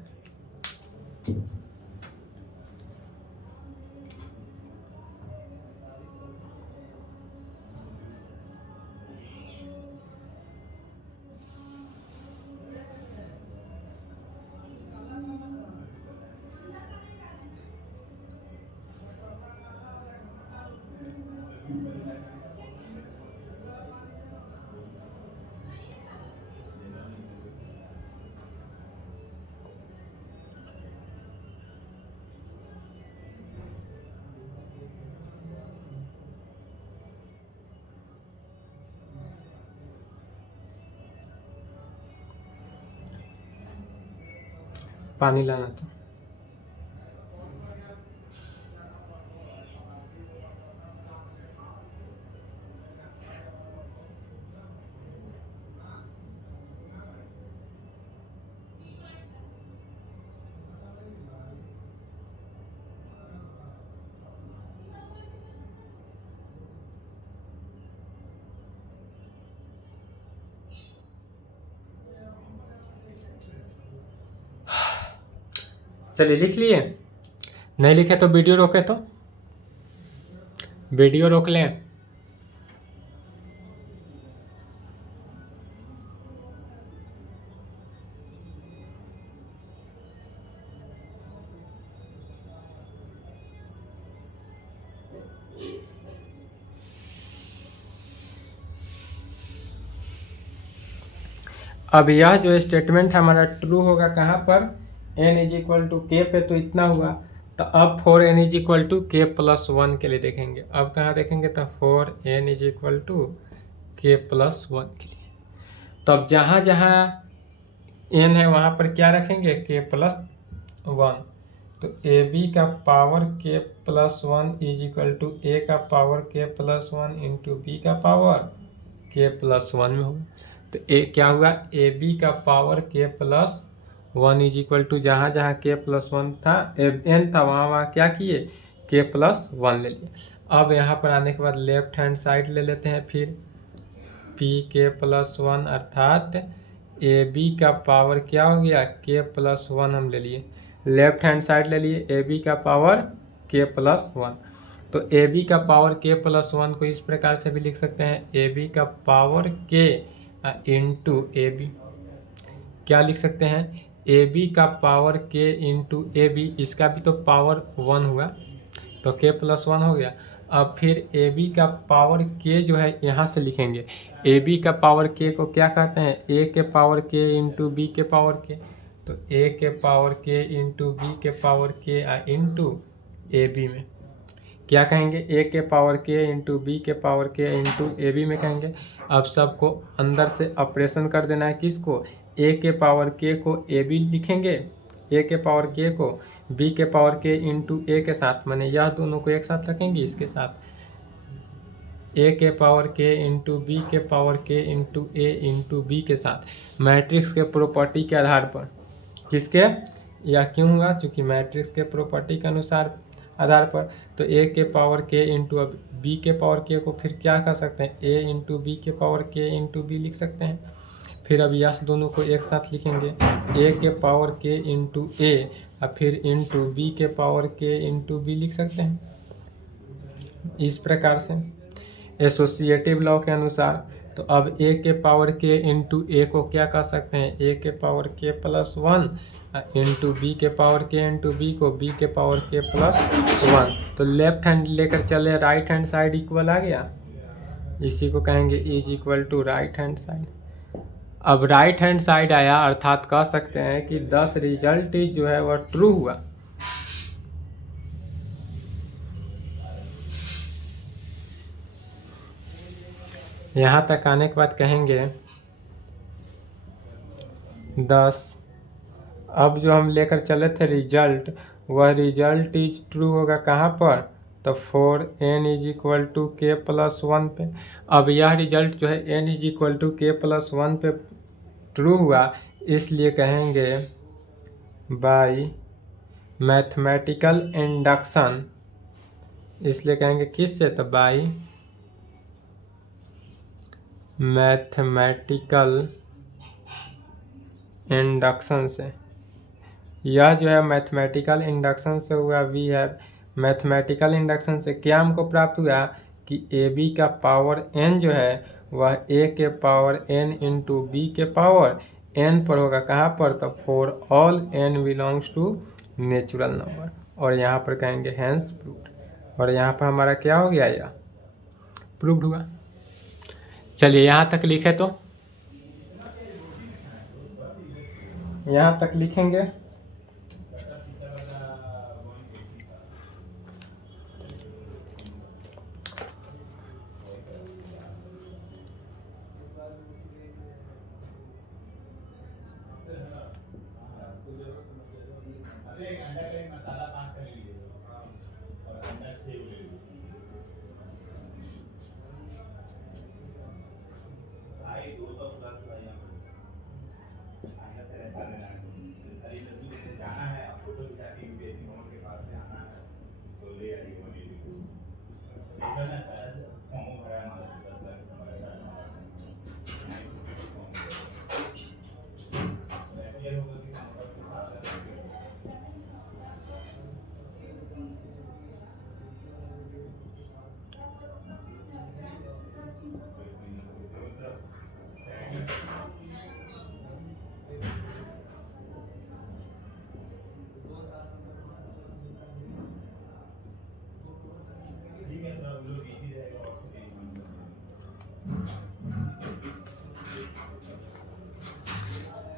पानी लाना था। चलिए लिख लिए, नहीं लिखे तो वीडियो रोके, तो वीडियो रोक लें। अब यह जो स्टेटमेंट हमारा ट्रू होगा कहाँ पर, n is equal to K पे, तो इतना हुआ। तो अब for n is equal to K plus 1 के लिए देखेंगे। अब कहाँ देखेंगे, तो for n is equal to K plus 1 के लिए। तो अब जहाँ जहाँ n है वहाँ पर क्या रखेंगे, के प्लस 1। तो ए बी का power K plus 1 is equal to A का power K plus 1 into B का पावर के प्लस 1 में होगा। तो ए क्या हुआ, ए बी का power K plus 1 is equal to जहाँ जहाँ के प्लस 1 था, एन था, वहाँ वहाँ क्या किए, के प्लस 1 ले लिए। अब यहाँ पर आने के बाद लेफ्ट हैंड साइड ले लेते हैं, फिर पी के प्लस 1 अर्थात ए बी का पावर क्या हो गया, के प्लस 1 हम ले लिए, लेफ्ट हैंड साइड ले लिए, ए बी का पावर के प्लस 1। तो ए बी का पावर के प्लस 1 को इस प्रकार से भी लिख सकते हैं, ए बी का power K into A B, क्या लिख सकते हैं, ए बी का power K into A B, इसका भी तो पावर 1 हुआ, तो के प्लस 1 हो गया। अब फिर ए बी का पावर के जो है यहाँ से लिखेंगे, ए बी का पावर के को क्या कहते हैं, ए के पावर के इंटू बी के पावर के। तो ए के पावर के इंटू बी के power K into A B में क्या कहेंगे, ए के पावर के इंटू बी के power K into A B में कहेंगे। अब सबको अंदर से ऑपरेशन कर देना है, किसको, ए के पावर के को ए बी लिखेंगे, ए के पावर के को बी के पावर के इंटू ए के साथ, माने यह दोनों को एक साथ रखेंगे, इसके साथ ए के पावर के इंटू बी के पावर के इंटू ए इंटू बी के साथ, मैट्रिक्स के प्रॉपर्टी के आधार पर। किसके, यह क्यों हुआ, चूँकि मैट्रिक्स के प्रॉपर्टी के अनुसार आधार पर। तो ए के पावर के इंटू, अब बी के पावर के को फिर क्या कर सकते हैं, ए इंटू बी के पावर के इंटू बी लिख सकते हैं। फिर अब यह दोनों को एक साथ लिखेंगे, ए के पावर के इंटू ए और फिर इंटू बी के पावर के इंटू बी लिख सकते हैं। इस प्रकार से एसोसिएटिव लॉ के अनुसार तो अब ए के पावर के इंटू ए को क्या कर सकते हैं, ए के power K plus 1 into B के पावर के इंटू बी को बी के पावर के प्लस 1। तो लेफ्ट हैंड लेकर चले, राइट हैंड साइड इक्वल आ गया, इसी को कहेंगे is equal to right hand side. अब राइट हैंड साइड आया अर्थात कह सकते हैं कि 10 रिजल्ट जो है वह ट्रू हुआ। यहाँ तक आने के बाद कहेंगे 10। अब जो हम लेकर चले थे रिजल्ट, वह रिजल्ट इज ट्रू होगा कहाँ पर, तो 4n is equal to K plus 1 पे। अब यह रिजल्ट जो है n is equal to K plus 1 पे ट्रू हुआ, इसलिए कहेंगे बाय मैथमेटिकल इंडक्शन। इसलिए कहेंगे किससे, तो बाय मैथमेटिकल इंडक्शन से। यह जो है मैथमेटिकल इंडक्शन से हुआ। वी है मैथमेटिकल इंडक्शन से क्या हमको प्राप्त हुआ कि ए बी का पावर n जो है वह a के पावर n इंटू बी के पावर n पर होगा, कहाँ पर, तो for all n belongs to natural number. और यहाँ पर कहेंगे हैंस प्रूव्ड। और यहाँ पर हमारा क्या हो गया, यह प्रूव्ड हुआ। चलिए यहाँ तक लिखे, तो यहाँ तक लिखेंगे।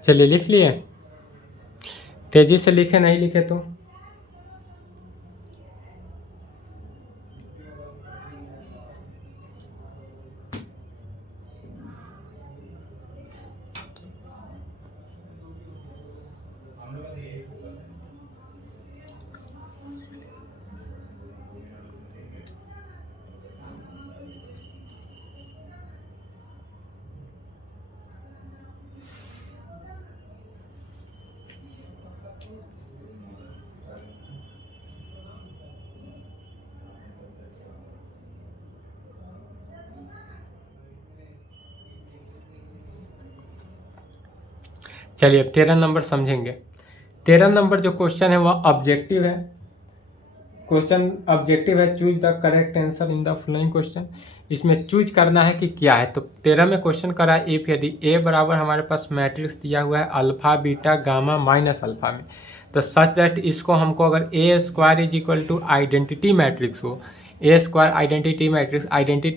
चलिए लिख लिए, तेजी से लिखे, नहीं लिखे तो चलिए अब 13 नंबर समझेंगे। 13 नंबर जो क्वेश्चन है वह ऑब्जेक्टिव है। क्वेश्चन ऑब्जेक्टिव है, choose the correct answer in the following question. इसमें चूज करना है कि क्या है। तो 13 में क्वेश्चन करा है इफ यदि ए बराबर हमारे पास मैट्रिक्स दिया हुआ है alpha beta gamma minus alpha में, तो सच दैट इसको हमको अगर A square is equal to identity matrix हो, ए स्क्वायर आइडेंटिटी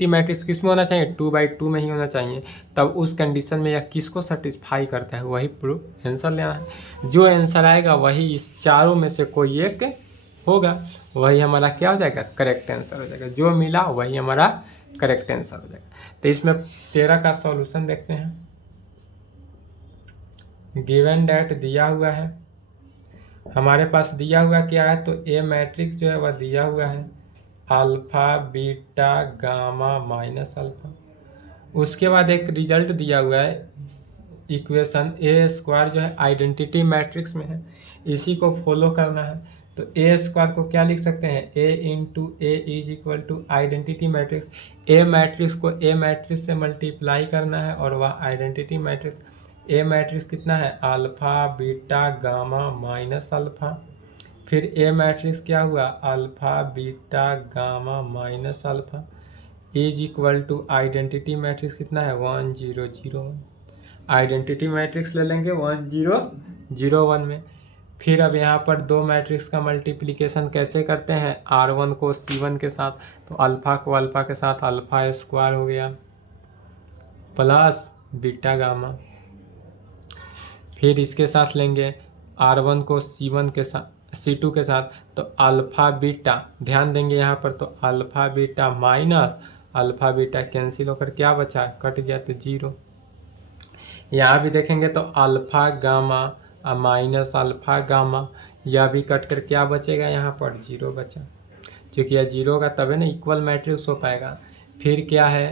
मैट्रिक्स किस में होना चाहिए, 2/2 में ही होना चाहिए। तब उस कंडीशन में यह किसको सेटिस्फाई करता है, वही प्रूफ आंसर लेना है। जो आंसर आएगा वही इस चारों में से कोई एक होगा, वही हमारा क्या हो जाएगा, करेक्ट आंसर हो जाएगा। जो मिला वही हमारा करेक्ट आंसर हो जाएगा। तो इसमें 13 का सॉल्यूशन देखते हैं। गिवन डेट दिया हुआ है, हमारे पास दिया हुआ क्या है, तो ए मैट्रिक्स जो है वह दिया हुआ है alpha beta gamma minus alpha. उसके बाद एक रिजल्ट दिया हुआ है इक्वेशन ए स्क्वायर जो है आइडेंटिटी मैट्रिक्स में है, इसी को फॉलो करना है। तो ए स्क्वायर को क्या लिख सकते हैं, A into A is equal to identity matrix. A matrix को ए मैट्रिक्स से मल्टीप्लाई करना है और वह आइडेंटिटी मैट्रिक्स ए मैट्रिक्स कितना है, alpha beta gamma minus alpha. फिर ए मैट्रिक्स क्या हुआ, alpha beta gamma minus alpha is equal to identity matrix कितना है 1 0 0 1। आइडेंटिटी मैट्रिक्स ले लेंगे 1 0 0 1 में। फिर अब यहाँ पर दो मैट्रिक्स का मल्टीप्लिकेशन कैसे करते हैं, R1 को C1 के साथ, तो अल्फा को अल्फा के साथ अल्फा स्क्वायर हो गया प्लस बीटा गामा। फिर इसके साथ लेंगे R1 को C1 के साथ C2 के साथ, तो अल्फा बीटा, ध्यान देंगे यहाँ पर, तो alpha beta minus alpha beta cancel होकर क्या बचा, कट गया तो 0। यहाँ भी देखेंगे तो alpha gamma minus alpha gamma, यह भी कट कर क्या बचेगा, यहाँ पर 0 बचा। क्योंकि यह 0 का तभी ना इक्वल मैट्रिक्स हो पाएगा। फिर क्या है,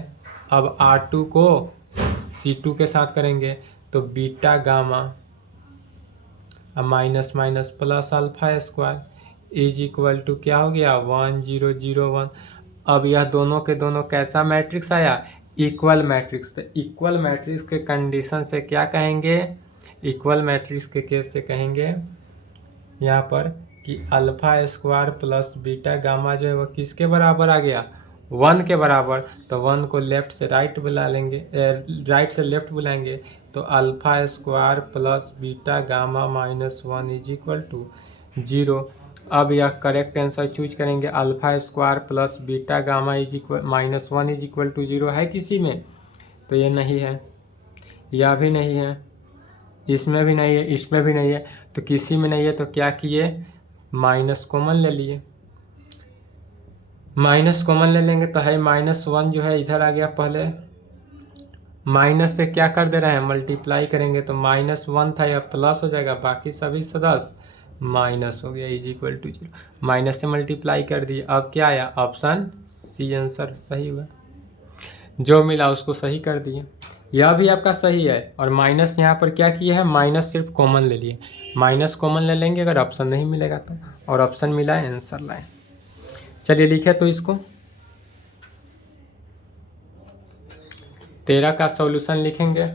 अब R2 को C2 के साथ करेंगे, तो beta gamma minus minus plus alpha square is equal to क्या हो गया 1 0 0 1। अब यह दोनों के दोनों कैसा मैट्रिक्स आया, इक्वल मैट्रिक्स। तो इक्वल मैट्रिक्स के कंडीशन से क्या कहेंगे, इक्वल मैट्रिक्स के केस से कहेंगे यहाँ पर कि alpha square plus beta gamma जो है वह किसके बराबर आ गया, 1 के बराबर। तो 1 को लेफ्ट से राइट बुला लेंगे, राइट से लेफ्ट बुलाएंगे, तो alpha square plus beta gamma minus 1 is equal to 0। अब यह करेक्ट आंसर चूज करेंगे, alpha square plus beta gamma is equal minus 1 is equal to 0 है किसी में, तो ये नहीं है, यह भी नहीं है, इसमें भी नहीं है, इसमें भी नहीं है, तो किसी में नहीं है। तो क्या किए, माइनस कॉमन ले लिए। माइनस कॉमन ले लेंगे तो है -1 जो है इधर आ गया, पहले माइनस से क्या कर दे रहे हैं, मल्टीप्लाई करेंगे, तो -1 था यह प्लस हो जाएगा, बाकी सभी सदस्य माइनस हो गया इज इक्वल टू 0। माइनस से मल्टीप्लाई कर दिए, अब क्या आया, ऑप्शन सी आंसर सही हुआ, जो मिला उसको सही कर दिए। यह भी आपका सही है। और माइनस यहाँ पर क्या किया है, माइनस सिर्फ कॉमन ले लिए, माइनस कॉमन ले लेंगे अगर ऑप्शन नहीं मिलेगा तो, और ऑप्शन मिला है आंसर लाए। चलिए लिखे तो इसको 13 का सॉल्यूशन लिखेंगे।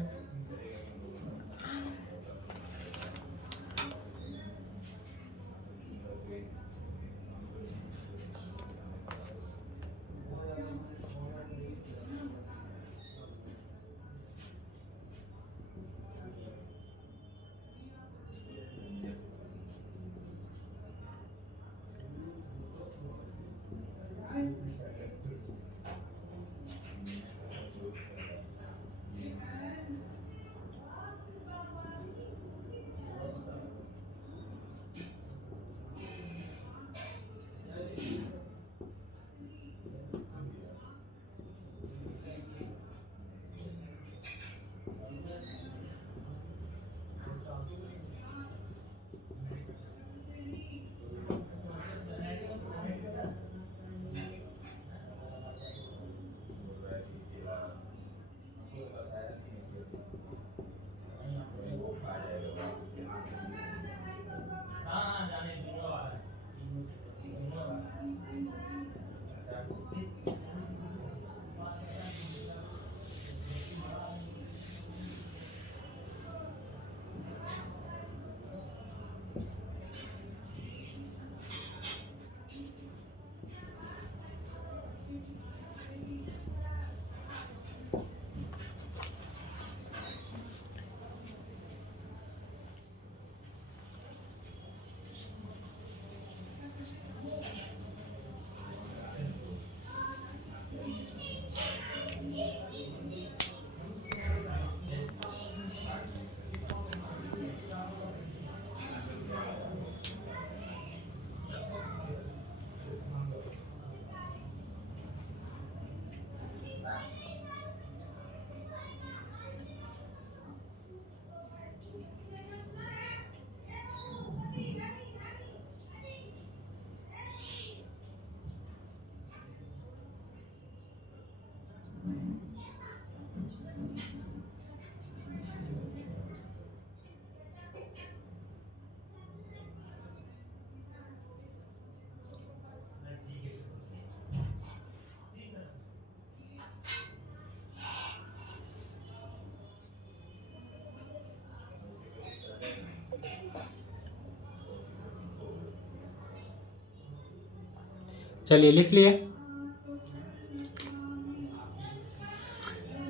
चलिए लिख लिए,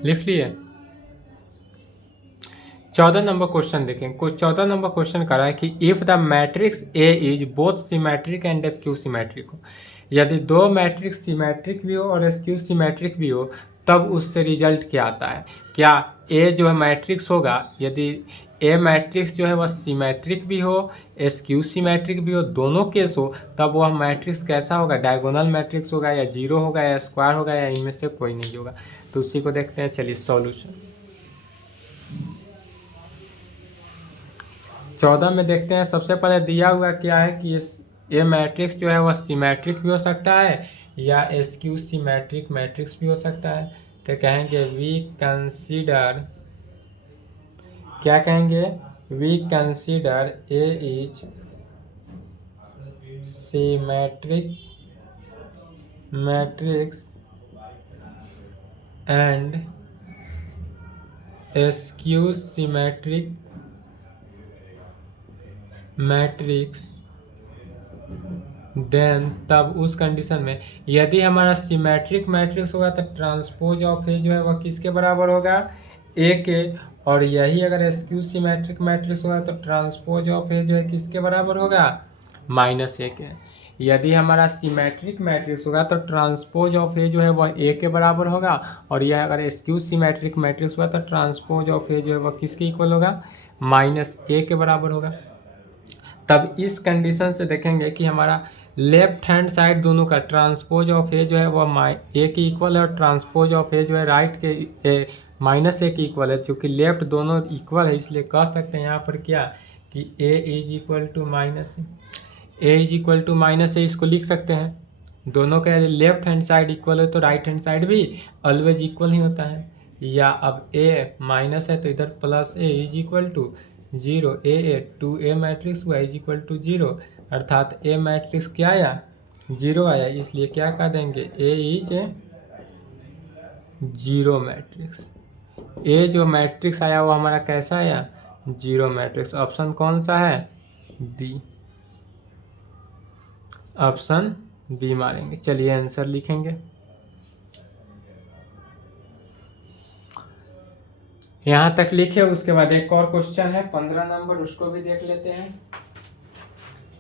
लिख लिए। 14 नंबर क्वेश्चन देखें। कुछ 14 नंबर क्वेश्चन करा है कि if the matrix A is both symmetric and skew symmetric हो, यदि दो मैट्रिक्स सिमेट्रिक भी हो और स्क्यू सिमेट्रिक भी हो तब उससे रिजल्ट क्या आता है। क्या ए जो है मैट्रिक्स होगा, यदि ए मैट्रिक्स जो है वह सिमेट्रिक भी हो स्क्यू सिमेट्रिक भी हो, दोनों केस हो, तब वह मैट्रिक्स कैसा होगा, डायगोनल मैट्रिक्स होगा या जीरो होगा या स्क्वायर होगा या इनमें से कोई नहीं होगा। तो उसी को देखते हैं। चलिए सॉल्यूशन 14 में देखते हैं। सबसे पहले दिया हुआ क्या है कि ये मैट्रिक्स जो है वह सिमेट्रिक भी हो सकता है या स्क्यू सिमेट्रिक मैट्रिक्स भी हो सकता है। तो कहेंगे वी कंसीडर, क्या कहेंगे, we consider A is symmetric matrix and skew symmetric matrix, then तब उस कंडीशन में यदि हमारा सिमेट्रिक मैट्रिक्स होगा तो ट्रांसपोज ऑफ ए जो है वह किसके बराबर होगा, ए के। और यही अगर स्क्यू सिमेट्रिक मैट्रिक्स होगा तो ट्रांसपोज ऑफ ए जो है किसके बराबर होगा, माइनस ए के। यदि हमारा सिमेट्रिक मैट्रिक्स होगा तो ट्रांसपोज ऑफ ए जो है वह ए के बराबर होगा, और यह अगर स्क्यू सिमेट्रिक मैट्रिक्स होगा तो ट्रांसपोज ऑफ ए जो है वह किसके इक्वल होगा, माइनस ए के बराबर होगा। तब इस कंडीशन से देखेंगे कि हमारा लेफ्ट हैंड साइड दोनों का ट्रांसपोज ऑफ ए जो है वह ए के इक्वल है और ट्रांसपोज ऑफ ए जो है राइट के माइनस ए के इक्वल है। चूँकि लेफ्ट दोनों इक्वल है इसलिए कह सकते हैं यहाँ पर क्या कि A is equal to minus A is equal to minus A, इसको लिख सकते हैं। दोनों का लेफ्ट हैंड साइड इक्वल है तो राइट हैंड साइड भी ऑलवेज इक्वल ही होता है। या अब ए माइनस है तो इधर plus A is equal to zero, A 2a matrix हुआ इज इक्वल टू जीरो, अर्थात ए मैट्रिक्स क्या आया, जीरो आया। इसलिए क्या कह देंगे, ए इज जीरो मैट्रिक्स। ए जो मैट्रिक्स आया वो हमारा कैसा आया, जीरो मैट्रिक्स। ऑप्शन कौन सा है, बी, ऑप्शन बी मारेंगे। चलिए आंसर लिखेंगे। यहाँ तक लिखे, उसके बाद एक और क्वेश्चन है 15 नंबर, उसको भी देख लेते हैं।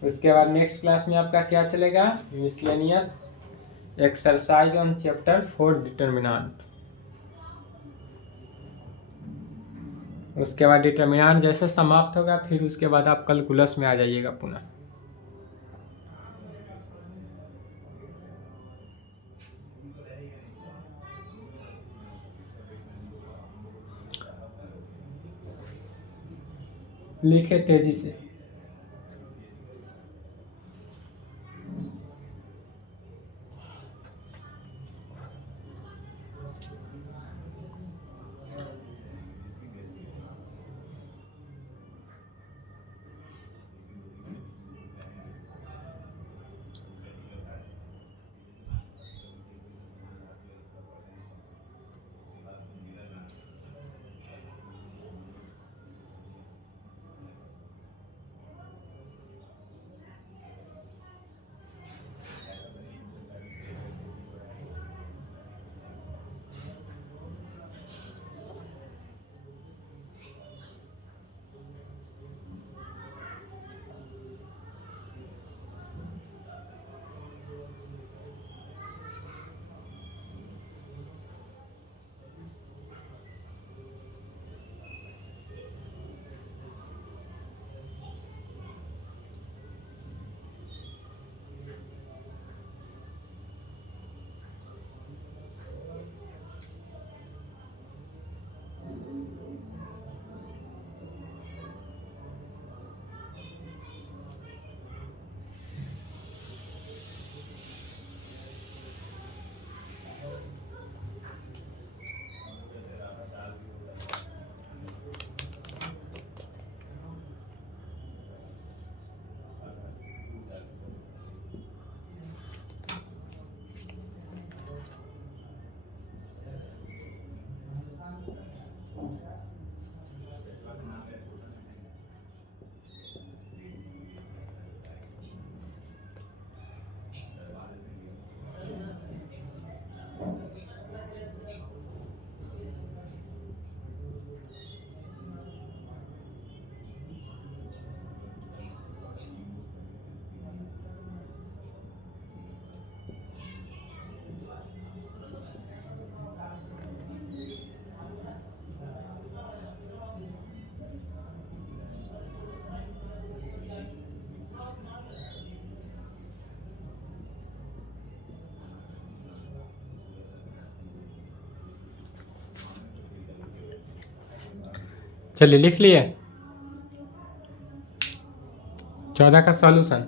उसके बाद नेक्स्ट क्लास में आपका क्या चलेगा, miscellaneous exercise on chapter 4 determinant. उसके बाद डिटर्मिनेंट जैसे समाप्त होगा फिर उसके बाद आप कैलकुलस में आ जाइएगा पुनः। लिखे तेजी से। चलिए लिख लिए। 14 का सॉल्यूशन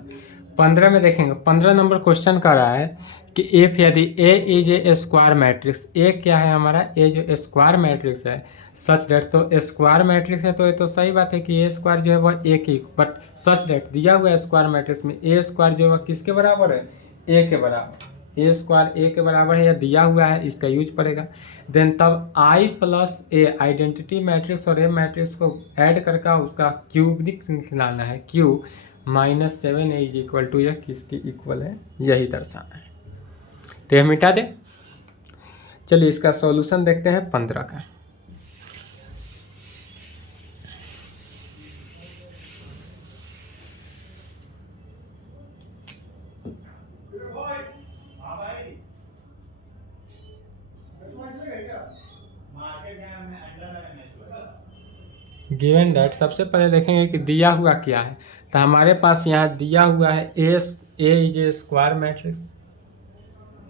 15 में देखेंगे। 15 नंबर क्वेश्चन कर रहा है कि इफ यदि ए इज ए स्क्वायर मैट्रिक्स, ए क्या है हमारा, ए जो स्क्वायर मैट्रिक्स है, सच डेट, तो स्क्वायर मैट्रिक्स है तो ये तो सही बात है कि ए स्क्वायर जो है वह ए की, बट सच डेट दिया हुआ है स्क्वायर मैट्रिक्स में ए स्क्वायर जो है वह किसके बराबर है, ए के बराबर, ए स्क्वायर ए के बराबर है, या दिया हुआ है, इसका यूज पड़ेगा। देन तब आई प्लस ए आइडेंटिटी मैट्रिक्स और ए मैट्रिक्स को ऐड करके उसका क्यूब निकालना है, क्यूब -7 इज इक्वल टू, यह किसकी इक्वल है, यही दर्शाना है। तो यह मिटा दे। चलिए इसका सॉल्यूशन देखते हैं 15 का। गिवन डेट सबसे पहले देखेंगे कि दिया हुआ क्या है। तो हमारे पास यहाँ दिया हुआ है A is a square matrix,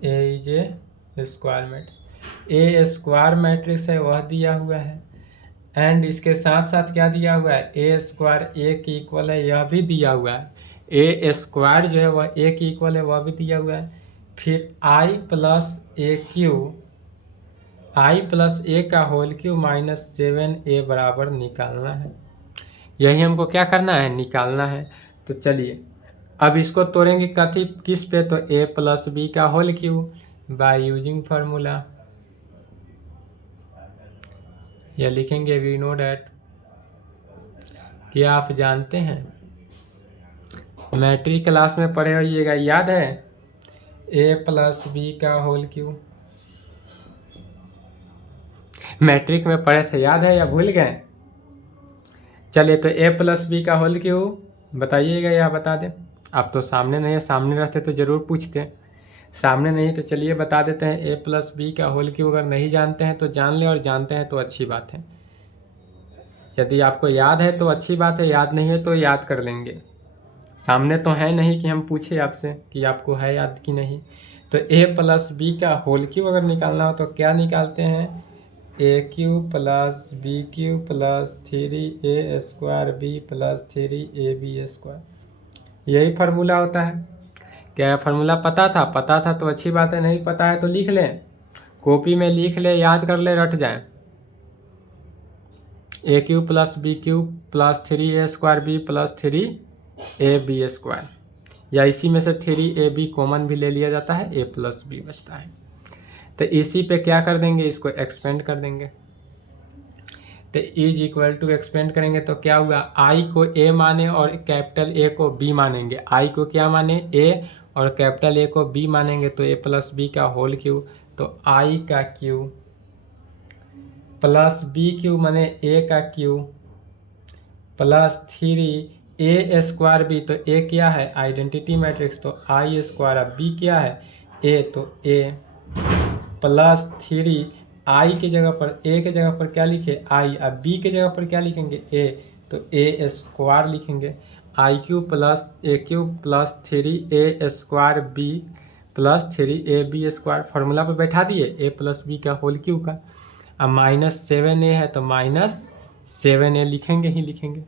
A is a square matrix, A square matrix है वह दिया हुआ है, एंड इसके साथ साथ क्या दिया हुआ है, ए स्क्वायर ए की इक्वल है, यह भी दिया हुआ है, ए स्क्वायर जो है वह ए की इक्वल है, वह भी दिया हुआ है। फिर आई plus A Q, I plus ए का होल क्यू -7 बराबर निकालना है। यही हमको क्या करना है, निकालना है। तो चलिए अब इसको तोड़ेंगे कथी किस पे, तो ए प्लस बी का whole cube by using formula, या लिखेंगे वी नो डैट, क्या आप जानते हैं, मैट्रिक क्लास में पढ़े होइएगा, याद है, ए प्लस बी का होल क्यू, मैट्रिक में पढ़े थे, याद है या भूल गए। चलिए तो ए प्लस बी का होल क्यू बताइएगा या बता दें। आप तो सामने नहीं है, सामने रहते तो ज़रूर पूछते, सामने नहीं तो चलिए बता देते हैं। ए प्लस बी का होल क्यू अगर नहीं जानते हैं तो जान लें, और जानते हैं तो अच्छी बात है। यदि आपको याद है तो अच्छी बात है, याद नहीं है तो याद कर लेंगे। सामने तो है नहीं कि हम पूछे आपसे कि आपको है याद कि नहीं। तो ए प्लस बी का होल क्यू अगर निकालना हो तो क्या निकालते हैं, A cube plus B cube plus 3 A square B plus 3 AB²। यही फार्मूला होता है। क्या फार्मूला पता था, पता था तो अच्छी बात है, नहीं पता है तो लिख लें, कॉपी में लिख ले, याद कर ले, रट जाए। A cube plus B cube plus 3A² B plus 3AB², या इसी में से 3AB कॉमन भी ले लिया जाता है, ए प्लस बी बचता है। तो इसी पे क्या कर देंगे, इसको एक्सपेंड कर देंगे। तो इज इक्वल टू एक्सपेंड करेंगे तो क्या हुआ, आई को ए माने और कैपिटल ए को बी मानेंगे, आई को क्या माने, ए, और कैपिटल ए को बी मानेंगे, तो ए प्लस बी का होल क्यू, तो आई का क्यू प्लस बी क्यू माने ए का क्यू प्लस 3A² बी, तो ए क्या है, आइडेंटिटी मैट्रिक्स, तो आई स्क्वायर, अब बी क्या है, ए, तो ए प्लस 3 आई के जगह पर, ए के जगह पर क्या लिखे, आई, अब बी के जगह पर क्या लिखेंगे, ए, तो A² लिखेंगे, I cube plus A cube plus 3A² B plus 3AB², formula पर बैठा दिए ए प्लस बी का होल क्यू का। अब -7A है तो -7A लिखेंगे ही लिखेंगे,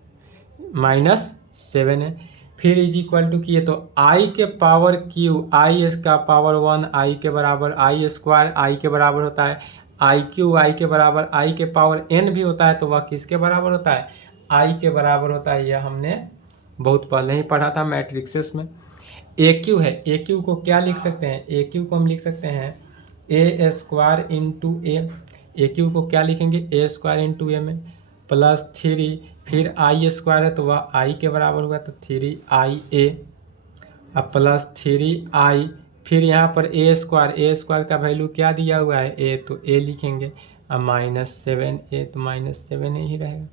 -7A। फिर इज इक्वल टू किए तो आई के पावर क्यू, आई का पावर 1 आई के बराबर, आई स्क्वायर आई के बराबर होता है, आई क्यू आई के बराबर, आई के पावर n भी होता है तो वह किसके बराबर होता है, आई के बराबर होता है। यह हमने बहुत पहले ही पढ़ा था मैट्रिक्सेस में। ए क्यू है, ए क्यू को क्या लिख सकते हैं, ए क्यू को हम लिख सकते हैं A² इंटू ए क्यू को क्या लिखेंगे, A² इंटू ए में प्लस 3, फिर I² है तो वह आई के बराबर होगा, तो 3IA, अब प्लस 3I, फिर यहाँ पर A² का वैल्यू क्या दिया हुआ है, ए, तो ए लिखेंगे, अब -7A, तो -7A ही रहेगा,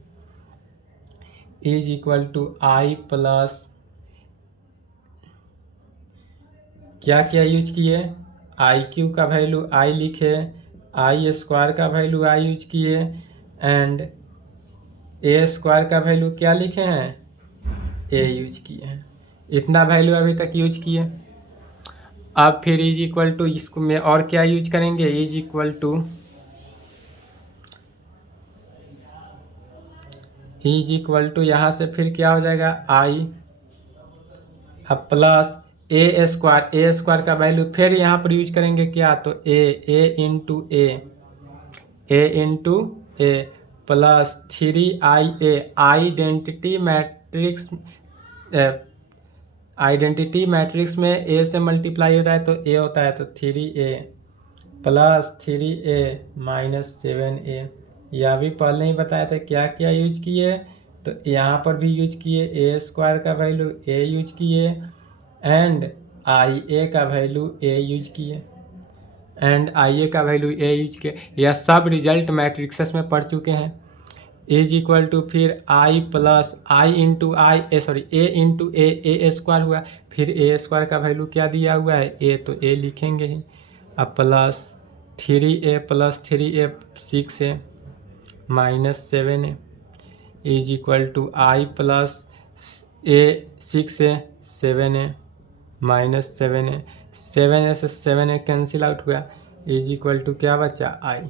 is equal to I plus, क्या क्या यूज किए, आई क्यू का वैल्यू आई लिखे, I² का वैल्यू आई यूज किए, एंड A² का वैल्यू क्या लिखे हैं, ए यूज किए हैं। इतना वैल्यू अभी तक यूज किए। अब फिर इज इक्वल टू, इसको में और क्या यूज करेंगे, is equal to is equal to यहाँ से फिर क्या हो जाएगा आई अब प्लस ए स्क्वायर का वैल्यू फिर यहाँ पर यूज करेंगे क्या तो A into A plus 3IA identity matrix में ए से मल्टीप्लाई होता है तो ए होता है तो 3A plus 3A minus 7A यह भी पहले ही बताया था क्या क्या यूज किए तो यहाँ पर भी यूज किए ए स्क्वायर का वैल्यू ए यूज किए एंड IA का वैल्यू ए यूज किए यह सब रिजल्ट मैट्रिक्सेस में पढ़ चुके हैं। इज इक्वल टू फिर आई प्लस आई इंटू ए इंटू ए स्क्वायर हुआ फिर ए स्क्वायर का वैल्यू क्या दिया हुआ है ए तो ए लिखेंगे ही अब plus 3A plus 3A 6A minus 7A is equal to I plus A 6A 7A minus 7A 7A से 7A कैंसिल आउट हुआ इज इक्वल टू क्या बचा आई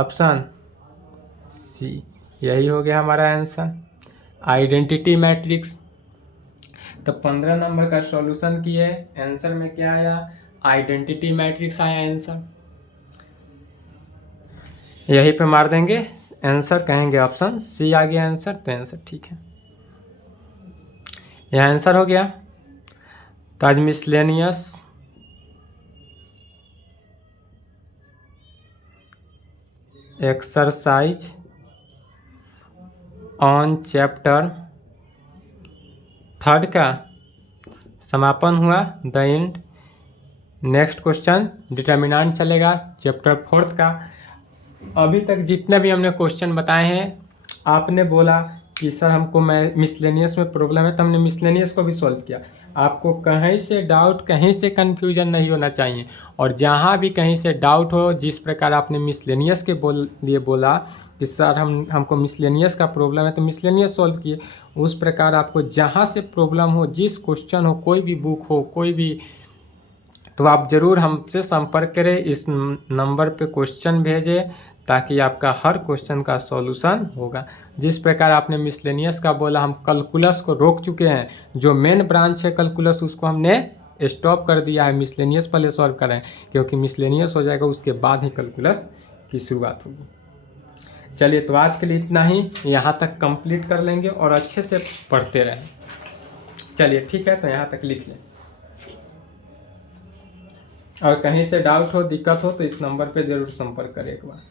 ऑप्शन सी यही हो गया हमारा आंसर आइडेंटिटी मैट्रिक्स। तो 15 नंबर का सॉल्यूशन किए आंसर में क्या आया आइडेंटिटी मैट्रिक्स आया आंसर यही पे मार देंगे आंसर कहेंगे ऑप्शन सी आ गया आंसर तो आंसर ठीक है यह आंसर हो गया। तो आज मिसलेनियस एक्सरसाइज ऑन चैप्टर 3 का समापन हुआ the end. Next question determinant चलेगा चैप्टर 4 का। अभी तक जितने भी हमने क्वेश्चन बताए हैं आपने बोला कि सर हमको मिसलेनियस में प्रॉब्लम है तो हमने मिसलेनियस को भी सॉल्व किया। आपको कहीं से डाउट कहीं से कन्फ्यूजन नहीं होना चाहिए और जहाँ भी कहीं से डाउट हो जिस प्रकार आपने मिसलेनियस के लिए बोला कि सर हमको मिसलेनियस का प्रॉब्लम है तो मिसलेनियस सॉल्व किए उस प्रकार आपको जहाँ से प्रॉब्लम हो जिस क्वेश्चन हो कोई भी बुक हो कोई भी तो आप ज़रूर हमसे संपर्क करें इस नंबर पे क्वेश्चन भेजें ताकि आपका हर क्वेश्चन का सॉल्यूशन होगा। जिस प्रकार आपने मिसलेनियस का बोला हम कैलकुलस को रोक चुके हैं जो मेन ब्रांच है कैलकुलस उसको हमने स्टॉप कर दिया है मिसलेनियस पहले सॉल्व करें क्योंकि मिसलेनियस हो जाएगा उसके बाद ही कैलकुलस की शुरुआत होगी। चलिए तो आज के लिए इतना ही यहाँ तक कंप्लीट कर लेंगे और अच्छे से पढ़ते रहें। चलिए ठीक है तो यहाँ तक लिख लें और कहीं से डाउट हो दिक्कत हो तो इस नंबर पे ज़रूर संपर्क करें एक बार।